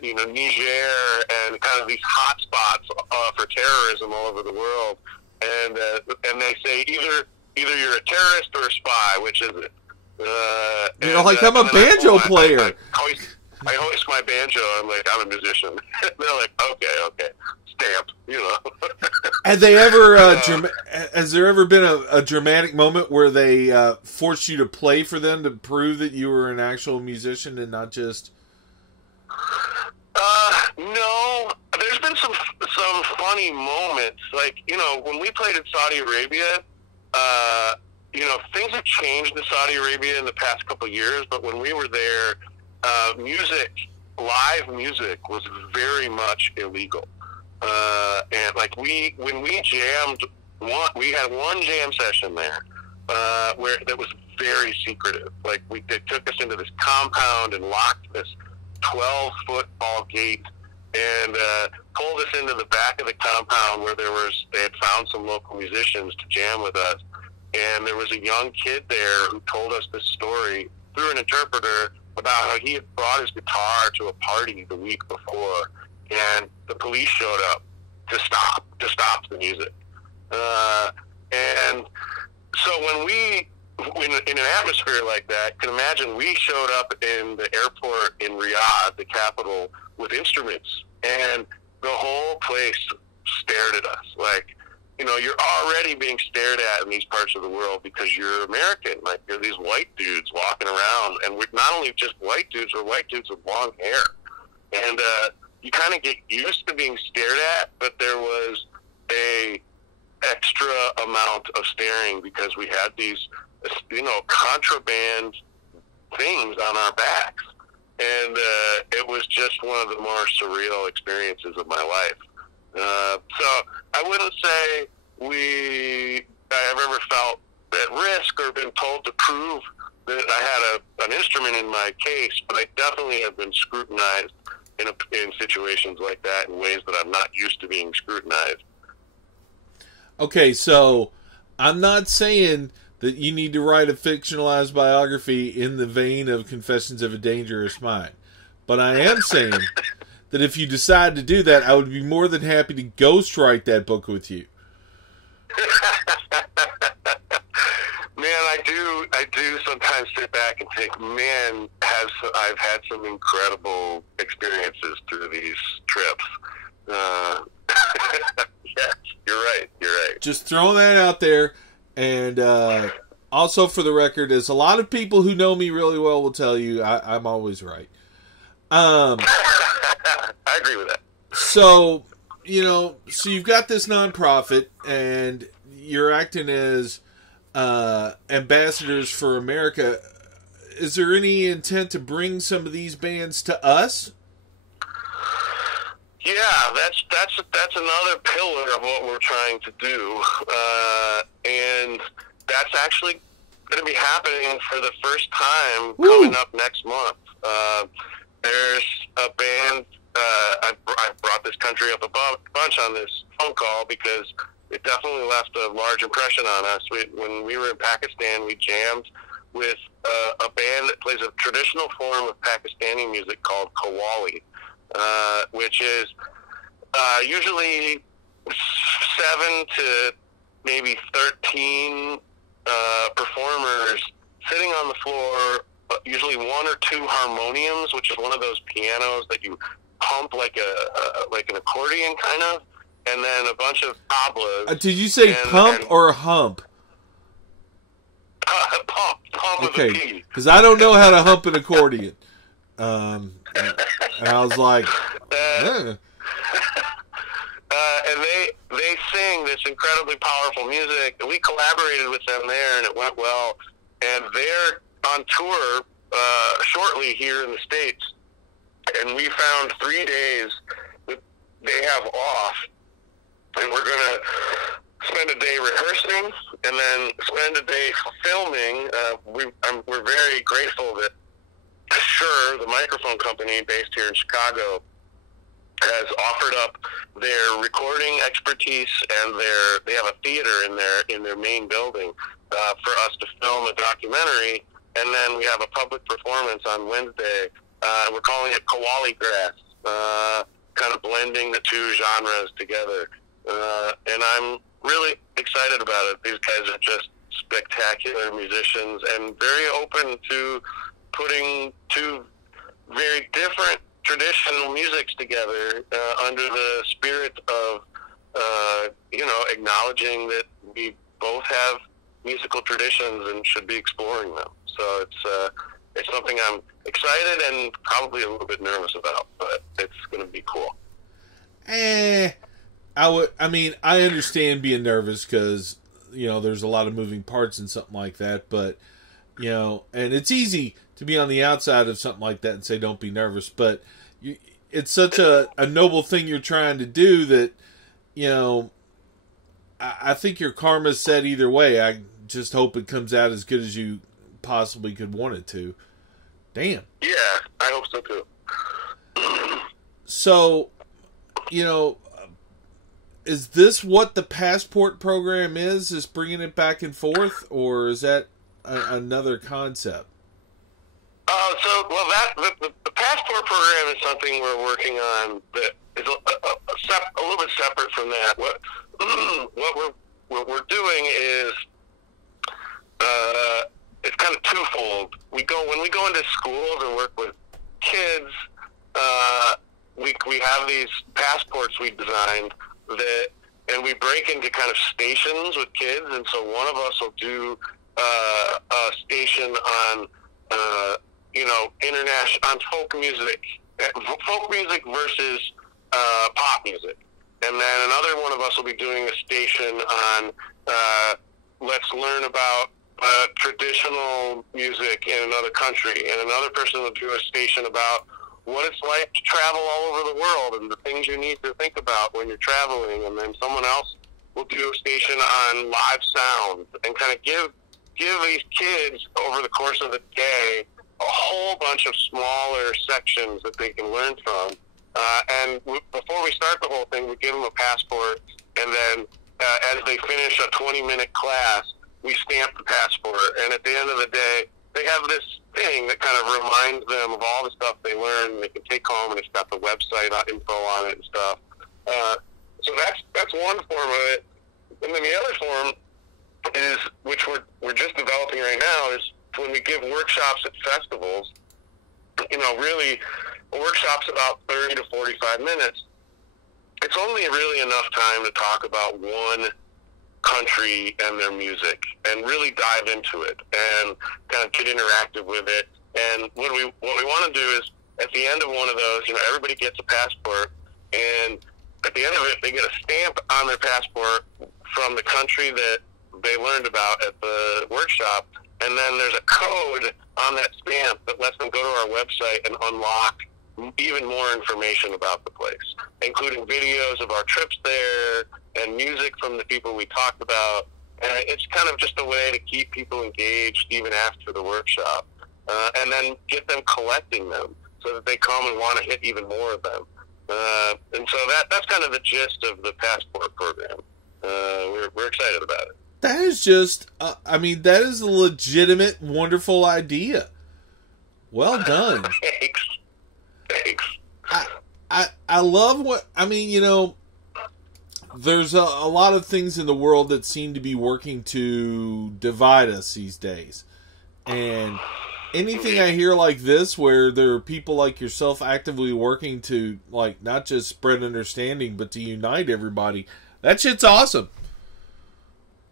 Niger and kind of these hot spots for terrorism all over the world, and they say either you're a terrorist or a spy, which is it? I'm a banjo player. I hoist my banjo. I'm like, I'm a musician. They're like, okay, stamped. Have they ever? Has there ever been a dramatic moment where they forced you to play for them to prove that you were an actual musician and not just? No. There's been some funny moments. Like, when we played in Saudi Arabia, things have changed in Saudi Arabia in the past couple of years. But when we were there, live music was very much illegal. And like when we jammed, we had one jam session there, where that was very secretive. Like they took us into this compound and locked this 12-foot tall gate and pulled us into the back of the compound where they had found some local musicians to jam with us. And there was a young kid there who told us this story through an interpreter about how he had brought his guitar to a party the week before, and the police showed up to stop the music. And so in an atmosphere like that, you can imagine we showed up in the airport in Riyadh, the capital, with instruments, and the whole place stared at us. Like, you're already being stared at in these parts of the world because you're American. Like, you're these white dudes walking around, and we're not only just white dudes, we're white dudes with long hair. And you kind of get used to being stared at, but there was a extra amount of staring because we had these, contraband things on our backs. And it was just one of the more surreal experiences of my life. So I wouldn't say I've ever felt at risk or been told to prove that I had an instrument in my case, but I definitely have been scrutinized in situations like that in ways that I'm not used to being scrutinized. Okay, so I'm not saying that you need to write a fictionalized biography in the vein of Confessions of a Dangerous Mind. But I am saying that if you decide to do that, I would be more than happy to ghostwrite that book with you. Man, I do sometimes sit back and think, man, I've had some incredible experiences through these trips. Yes, you're right. Just throwing that out there. And also for the record, as a lot of people who know me really well will tell you, I'm always right. I agree with that. So, so you've got this nonprofit, and you're acting as ambassadors for America. Is there any intent to bring some of these bands to us? Yeah, that's another pillar of what we're trying to do, and that's actually going to be happening for the first time coming up next month. There's a band. I brought this country up a bunch on this phone call because it definitely left a large impression on us. When we were in Pakistan, we jammed with a band that plays a traditional form of Pakistani music called qawwali, which is usually 7 to maybe 13 performers sitting on the floor, usually 1 or 2 harmoniums, which is one of those pianos that you pump like an accordion kind of, and then a bunch of tablas. Did you say pump or hump? Pump okay, with a P. Because I don't know how to hump an accordion. And I was like, and they sing this incredibly powerful music. And we collaborated with them there, and it went well. And they're on tour shortly here in the States. And we found 3 days that they have off, and we're going to spend a day rehearsing and then spend a day filming. We're very grateful that Shure, the microphone company based here in Chicago, has offered up their recording expertise, and they have a theater in their main building for us to film a documentary, and then we have a public performance on Wednesday. We're calling it Qawwali Grass, kind of blending the two genres together, and I'm really excited about it. These guys are just spectacular musicians and very open to putting two very different traditional musics together under the spirit of, acknowledging that we both have musical traditions and should be exploring them. So it's something I'm excited and probably a little bit nervous about, but it's going to be cool. I understand being nervous because, there's a lot of moving parts and something like that, but, and it's easy to be on the outside of something like that and say, don't be nervous, but it's such a noble thing you're trying to do that, I think your karma's set either way. I just hope it comes out as good as you possibly could want it to. Damn. Yeah, I hope so too. So, is this what the passport program is bringing it back and forth, or is that another concept? The passport program is something we're working on that is a little bit separate from that. What we're doing is it's kind of twofold. When we go into schools and work with kids, we have these passports we designed and we break into kind of stations with kids, and so one of us will do a station on on folk music versus pop music, and then another one of us will be doing a station on let's learn about traditional music in another country, and another person will do a station about what it's like to travel all over the world and the things you need to think about when you're traveling, and then someone else will do a station on live sound and kind of give these kids over the course of the day a whole bunch of smaller sections that they can learn from. Before we start the whole thing, we give them a passport, and then as they finish a 20-minute class, we stamp the passport. And at the end of the day, they have this thing that kind of reminds them of all the stuff they learned. They can take home, and it's got the website info on it and stuff. So that's one form of it. And then the other form is, which we're just developing right now, is when we give workshops at festivals. Really, a workshop's about 30 to 45 minutes. It's only really enough time to talk about one country and their music and really dive into it and kind of get interactive with it. And what we want to do is, at the end of one of those, everybody gets a passport, and at the end of it, they get a stamp on their passport from the country that they learned about at the workshop, and then there's a code on that stamp that lets them go to our website and unlock even more information about the place, including videos of our trips there and music from the people we talked about. And it's kind of just a way to keep people engaged even after the workshop, and then get them collecting them so that they come and want to hit even more of them. And so that's kind of the gist of the passport program. We're excited about it. That is just, that is a legitimate, wonderful idea. Well done. Thanks. I love what, there's a lot of things in the world that seem to be working to divide us these days. And anything I hear like this, where there are people like yourself actively working to, not just spread understanding, but to unite everybody, that shit's awesome.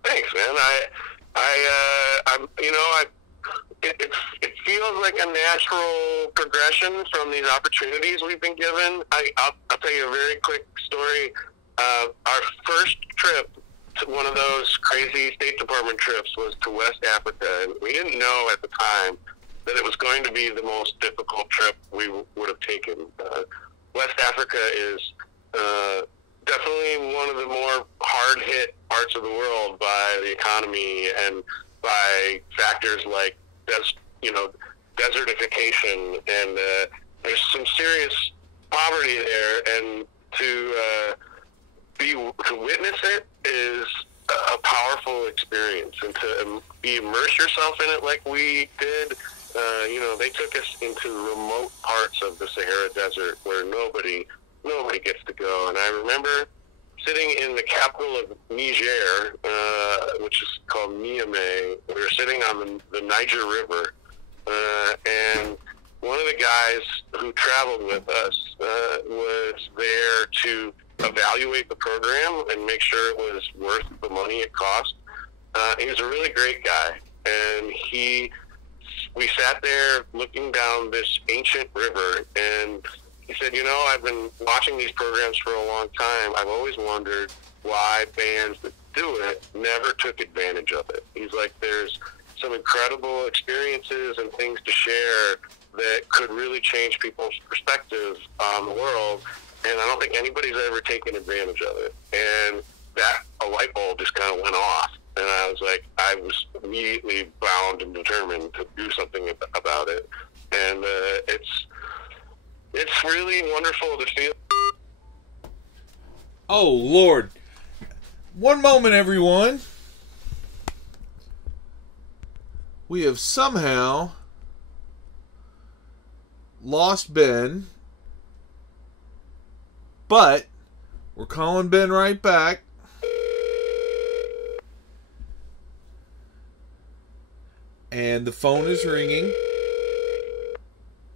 Thanks, man. It feels like a natural progression from these opportunities we've been given. I'll tell you a very quick story. Our first trip to one of those crazy State Department trips was to West Africa, and we didn't know at the time that it was going to be the most difficult trip we would have taken. West Africa is definitely one of the more hard-hit parts of the world by the economy and by factors like desertification, and there's some serious poverty there, and to witness it is a powerful experience, and to immerse yourself in it like we did. They took us into remote parts of the Sahara Desert where nobody gets to go. And I remember sitting in the capital of Niger, which is called Niamey. We were sitting on the Niger River, and one of the guys who traveled with us was there to evaluate the program and make sure it was worth the money it cost. He was a really great guy, and we sat there looking down this ancient river, and he said, I've been watching these programs for a long time. I've always wondered why bands that do it never took advantage of it. He's like, there's some incredible experiences and things to share that could really change people's perspective on the world, and I don't think anybody's ever taken advantage of it. And a light bulb just kind of went off, and I was immediately bound and determined to do something about it. And it's really wonderful to feel. Oh, Lord. One moment, everyone. We have somehow lost Ben, but we're calling Ben right back. And the phone is ringing.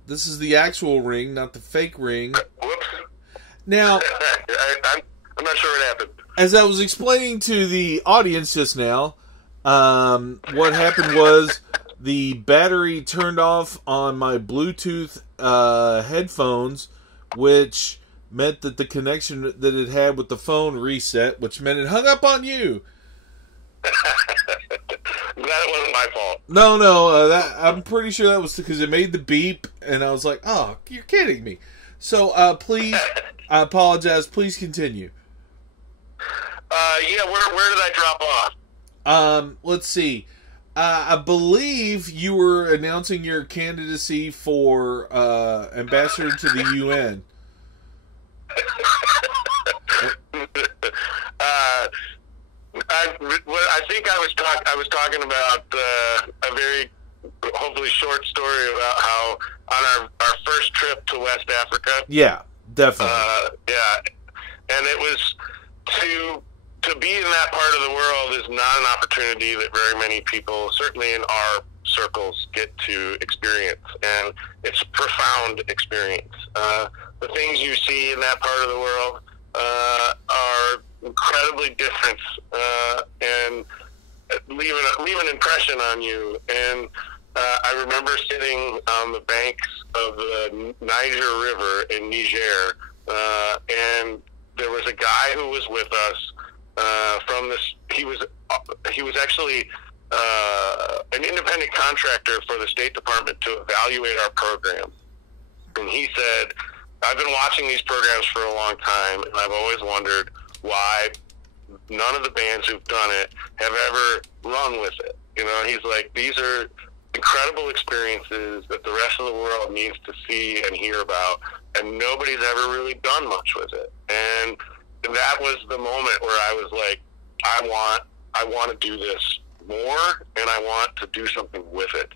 This is the actual ring, not the fake ring. Whoops. Now, I'm not sure what happened. As I was explaining to the audience just now, what happened was the battery turned off on my Bluetooth headphones, which meant that the connection that it had with the phone reset, which meant it hung up on you. That wasn't my fault. No, I'm pretty sure that was because it made the beep, and I was like, oh, you're kidding me. So, please, I apologize. Please continue. Yeah, where did I drop off? Let's see. I believe you were announcing your candidacy for ambassador to the UN. I think I was talking about a very hopefully short story about how on our first trip to West Africa. Yeah, definitely. And it was to be in that part of the world is not an opportunity that very many people, certainly in our circles, get to experience, and it's a profound experience. The things you see in that part of the world are incredibly different and leave an impression on you. And I remember sitting on the banks of the Niger River in Niger, and there was a guy who was with us from this. He was actually an independent contractor for the State Department to evaluate our program. And he said, I've been watching these programs for a long time, and I've always wondered why none of the bands who've done it have ever run with it. You know, he's like, these are incredible experiences that the rest of the world needs to see and hear about, and nobody's ever really done much with it. And that was the moment where I was like, I want to do this more, and I want to do something with it.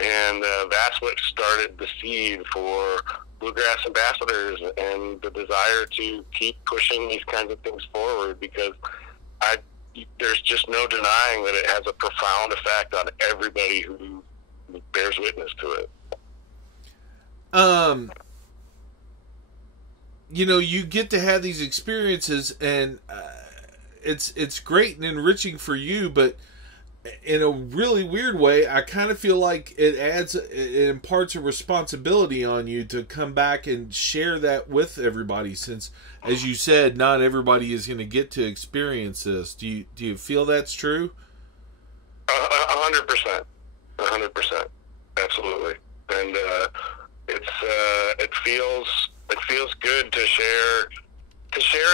And that's what started the seed for Bluegrass Ambassadors and the desire to keep pushing these kinds of things forward, because there's just no denying that it has a profound effect on everybody who bears witness to it. You know, you get to have these experiences, and it's great and enriching for you, but in a really weird way, I kind of feel like it imparts a responsibility on you to come back and share that with everybody, since, as you said, not everybody is going to get to experience this. Do you feel that's true? 100%. 100%. Absolutely. And it feels good to share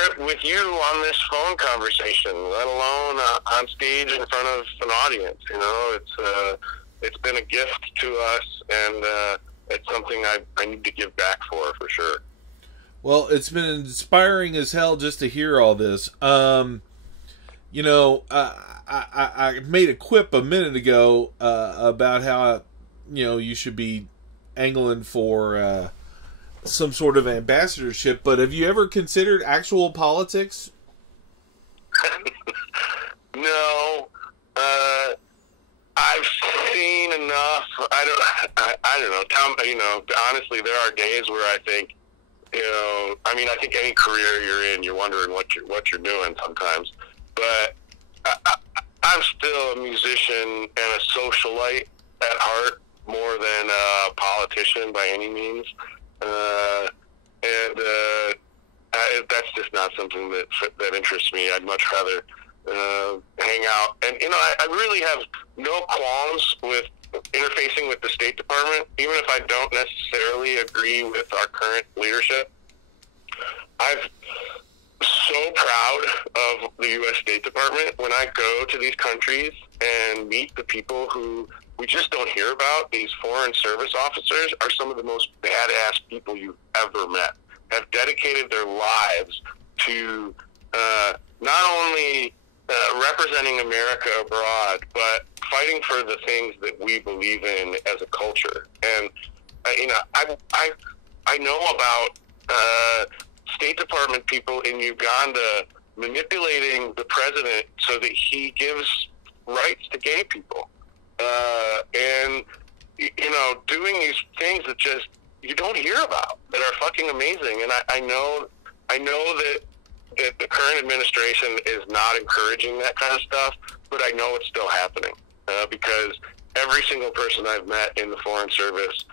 it with you on this phone conversation, let alone on stage in front of an audience. You know, it's been a gift to us, and it's something I need to give back for sure. Well, it's been inspiring as hell just to hear all this. You know, I made a quip a minute ago about how, you know, you should be angling for some sort of ambassadorship, but have you ever considered actual politics? No. I've seen enough. I don't know. Tom, you know, honestly, there are days where I think, you know, I mean, I think any career you're in, you're wondering what you're doing sometimes. But I'm still a musician and a socialite at heart, more than a politician by any means. That's just not something that interests me. I'd much rather hang out. And, you know, I really have no qualms with interfacing with the State Department, even if I don't necessarily agree with our current leadership. I'm so proud of the U.S. State Department. When I go to these countries and meet the people who we just don't hear about, these foreign service officers are some of the most badass people you've ever met, have dedicated their lives to not only representing America abroad, but fighting for the things that we believe in as a culture. And, you know, I know about State Department people in Uganda manipulating the president so that he gives rights to gay people. And, you know, doing these things that just you don't hear about, that are fucking amazing. And I know that the current administration is not encouraging that kind of stuff, but I know it's still happening because every single person I've met in the Foreign Service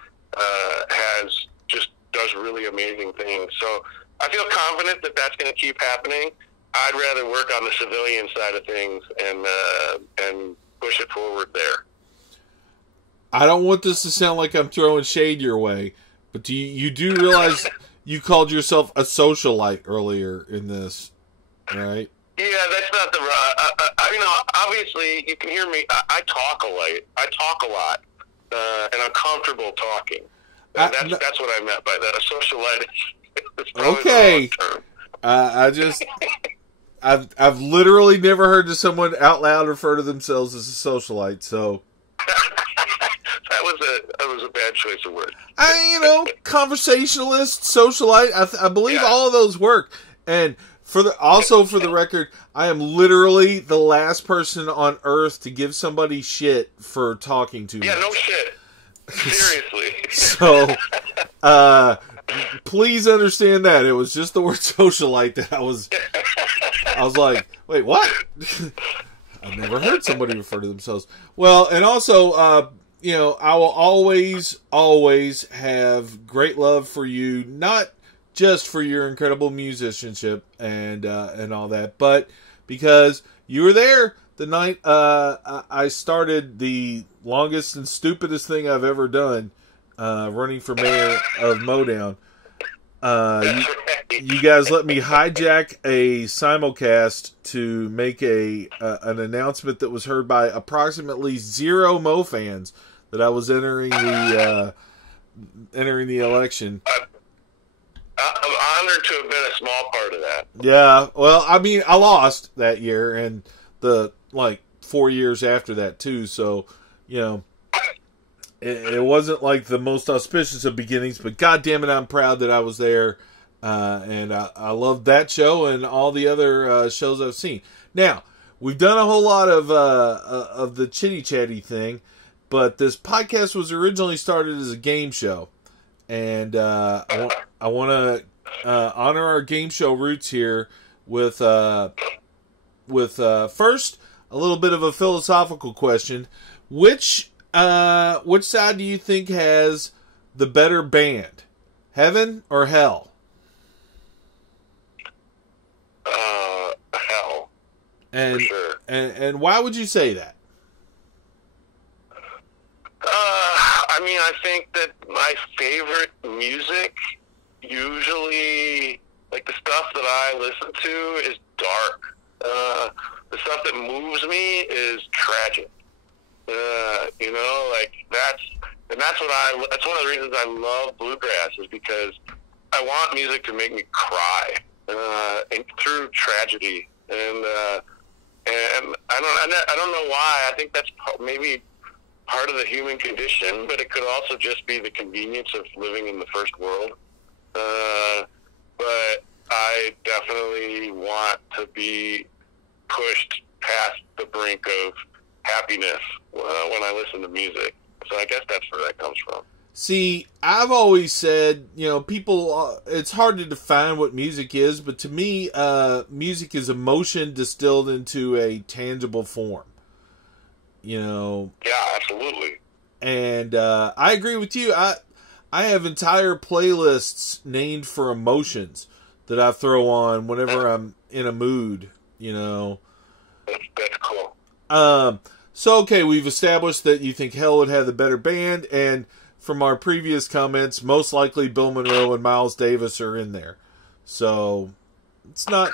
does really amazing things. So I feel confident that that's going to keep happening. I'd rather work on the civilian side of things and push it forward there. I don't want this to sound like I'm throwing shade your way, but you do realize you called yourself a socialite earlier in this, right? Yeah, that's not the you know, obviously you can hear me. I talk a lot, and I'm comfortable talking. That's what I meant by that. A socialite is probably okay. the wrong term. I've literally never heard someone out loud refer to themselves as a socialite. So that was a bad choice of words. Conversationalist, socialite. I believe all of those work. And for the record, I am literally the last person on earth to give somebody shit for talking to me. Yeah, no shit. Seriously. So, please understand that it was just the word socialite that I was like, wait, what? I've never heard somebody refer to themselves. Well, and also, I will always have great love for you, not just for your incredible musicianship and all that, but because you were there the night I started the longest and stupidest thing I've ever done, running for mayor of Modown. You guys let me hijack a simulcast to make an announcement that was heard by approximately 0 Mo fans that I was entering the election. I'm honored to have been a small part of that. Yeah, well, I mean, I lost that year and the 4 years after that too. So, it wasn't like the most auspicious of beginnings, but God damn it, I'm proud that I was there. And I loved that show and all the other shows I've seen. Now, we've done a whole lot of the chitty chatty thing, but this podcast was originally started as a game show. And I want to honor our game show roots here with first a little bit of a philosophical question. Which side do you think has the better band, heaven or hell? Hell. And for sure. And why would you say that? I think that my favorite music, usually, the stuff that I listen to is dark. The stuff that moves me is tragic. That's one of the reasons I love bluegrass, is because I want music to make me cry, and through tragedy. And I don't know why. I think that's maybe part of the human condition, but it could also just be the convenience of living in the first world. But I definitely want to be pushed past the brink of happiness when I listen to music. So I guess that's where that comes from. See, I've always said, people, it's hard to define what music is, but to me, music is emotion distilled into a tangible form. Yeah, absolutely. And I agree with you. I have entire playlists named for emotions that I throw on whenever I'm in a mood. That's cool. So okay, we've established that you think hell would have the better band, and from our previous comments, most likely Bill Monroe and Miles Davis are in there. So it's not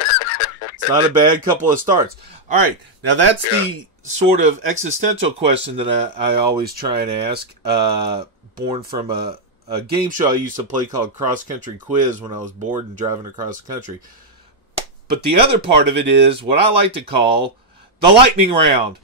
a bad couple of starts. All right, now that's the sort of existential question that I always try and ask, born from a game show I used to play called Cross Country Quiz when I was bored and driving across the country. But the other part of it is what I like to call the lightning round.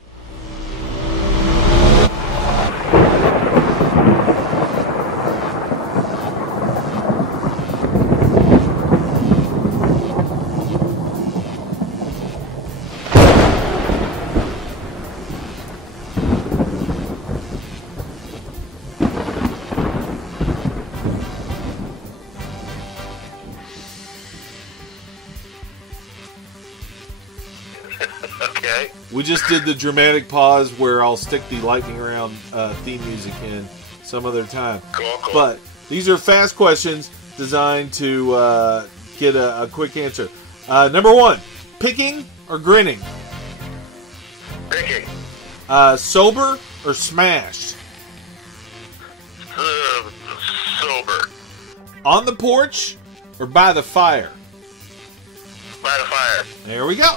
Okay. We just did the dramatic pause where I'll stick the lightning round theme music in some other time. Cool. But these are fast questions designed to get a quick answer. Number 1, picking or grinning? Picking. Sober or smashed? Sober. On the porch or by the fire? By the fire. There we go.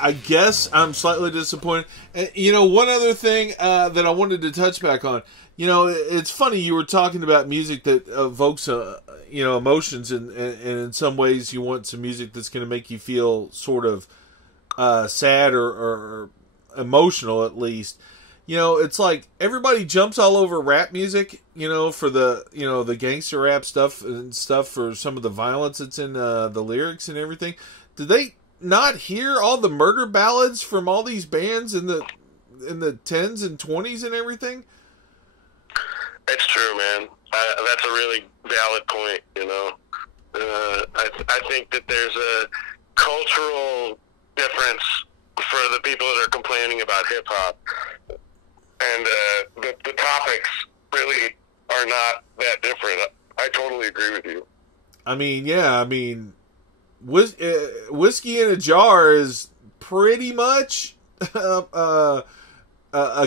I guess I'm slightly disappointed. You know, one other thing that I wanted to touch back on. You know, it's funny you were talking about music that evokes, you know, emotions, and in some ways you want some music that's going to make you feel sort of sad or emotional at least. You know, it's like everybody jumps all over rap music, you know, for the, you know, the gangster rap stuff and stuff for some of the violence that's in the lyrics and everything. Did they not hear all the murder ballads from all these bands in the 10s and 20s and everything? It's true, man. That's a really valid point, you know. I think that there's a cultural difference for the people that are complaining about hip-hop. And the topics really are not that different. I totally agree with you. I mean, yeah, I mean, Whiskey in a Jar is pretty much a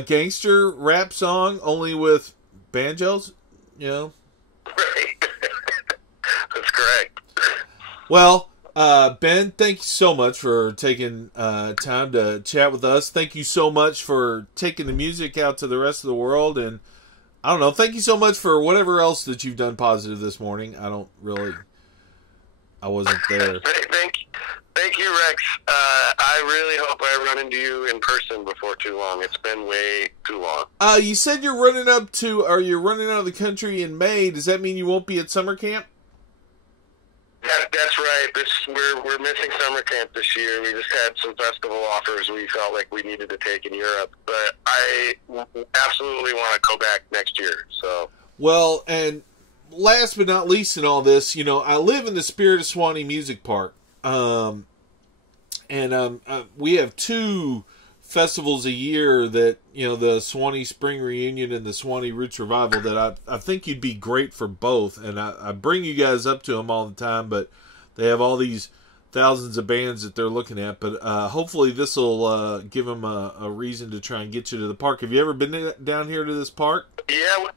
gangster rap song, only with banjos, you know? Right. That's correct. Well, Ben, thank you so much for taking time to chat with us. Thank you so much for taking the music out to the rest of the world. And I don't know, thank you so much for whatever else that you've done positive this morning. I wasn't there. Thank you, Rex. I really hope I run into you in person before too long. It's been way too long. You said you're running out of the country in May. Does that mean you won't be at summer camp? That's right. We're missing summer camp this year. We just had some festival offers we felt like we needed to take in Europe, but I absolutely want to go back next year. So well, and last but not least in all this, you know, I live in the Spirit of Swanee Music Park, and we have two festivals a year that, you know, the Swanee Spring Reunion and the Swanee Roots Revival, that I think you'd be great for both. And I bring you guys up to them all the time, but they have all these thousands of bands that they're looking at. But hopefully this will give them a reason to try and get you to the park. Have you ever been down here to this park? Yeah,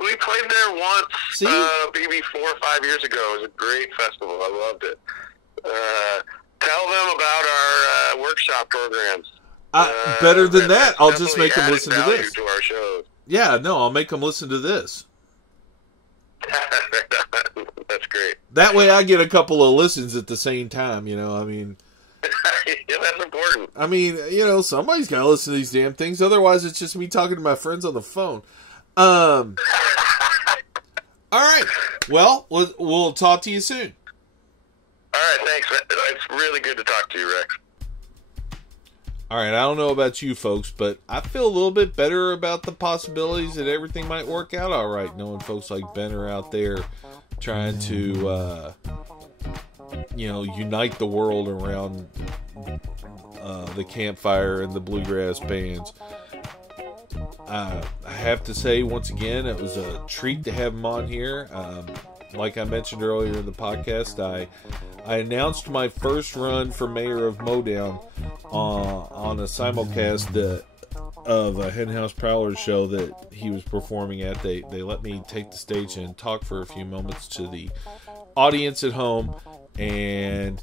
we played there once, maybe 4 or 5 years ago. It was a great festival. I loved it. Tell them about our workshop programs. Better than that, I'll just make them listen to this. To our shows. Yeah, no, I'll make them listen to this. That's great. That way I get a couple of listens at the same time, you know, I mean. Yeah, that's important. I mean, you know, somebody's got to listen to these damn things. Otherwise, it's just me talking to my friends on the phone. All right. Well, we'll talk to you soon. All right, thanks. It's really good to talk to you, Rex. All right, I don't know about you folks, but I feel a little bit better about the possibilities that everything might work out all right, knowing folks like Ben are out there trying to, you know, unite the world around the campfire and the bluegrass bands. I have to say, once again, it was a treat to have him on here. Like I mentioned earlier in the podcast, I announced my first run for mayor of Modown on a simulcast of a Henhouse Prowlers show that he was performing at. They let me take the stage and talk for a few moments to the audience at home, and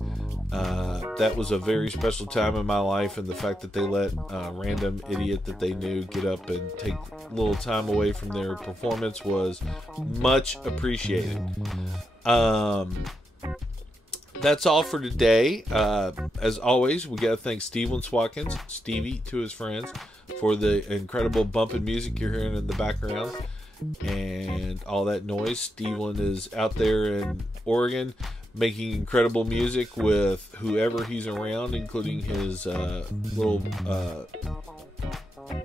that was a very special time in my life, and the fact that they let a random idiot that they knew get up and take a little time away from their performance was much appreciated. That's all for today. As always, we got to thank Stephen Swatkins, Stevie to his friends, for the incredible bumping music you're hearing in the background and all that noise. Stephen is out there in Oregon making incredible music with whoever he's around, including his little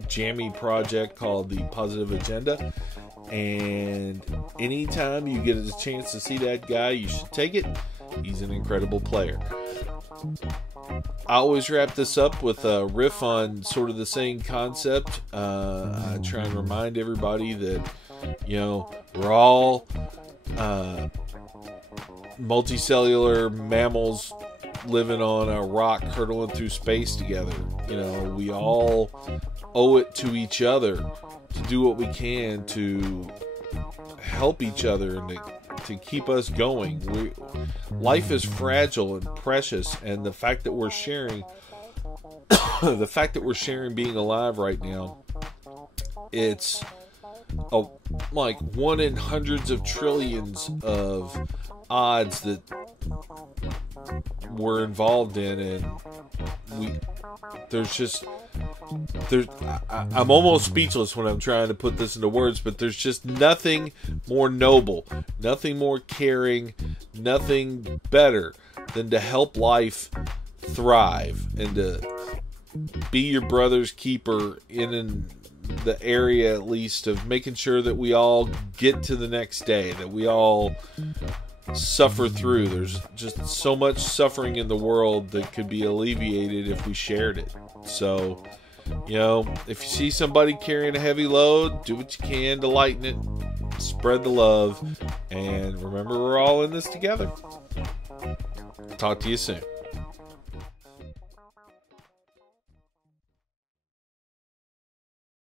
jammy project called the Positive Agenda. And anytime you get a chance to see that guy, you should take it. He's an incredible player. I always wrap this up with a riff on sort of the same concept. I try and remind everybody that, you know, we're all multicellular mammals living on a rock hurtling through space together. You know, we all owe it to each other to do what we can to help each other and to keep us going. Life is fragile and precious, and the fact that we're sharing the fact that we're sharing being alive right now, it's like 1 in hundreds of trillions of odds that we're involved in, and I'm almost speechless when I'm trying to put this into words, but there's just nothing more noble, nothing more caring, nothing better than to help life thrive and to be your brother's keeper in the area, at least, of making sure that we all get to the next day, that we all suffer through. There's just so much suffering in the world that could be alleviated if we shared it. So, you know, if you see somebody carrying a heavy load, do what you can to lighten it, spread the love, and remember, we're all in this together. Talk to you soon.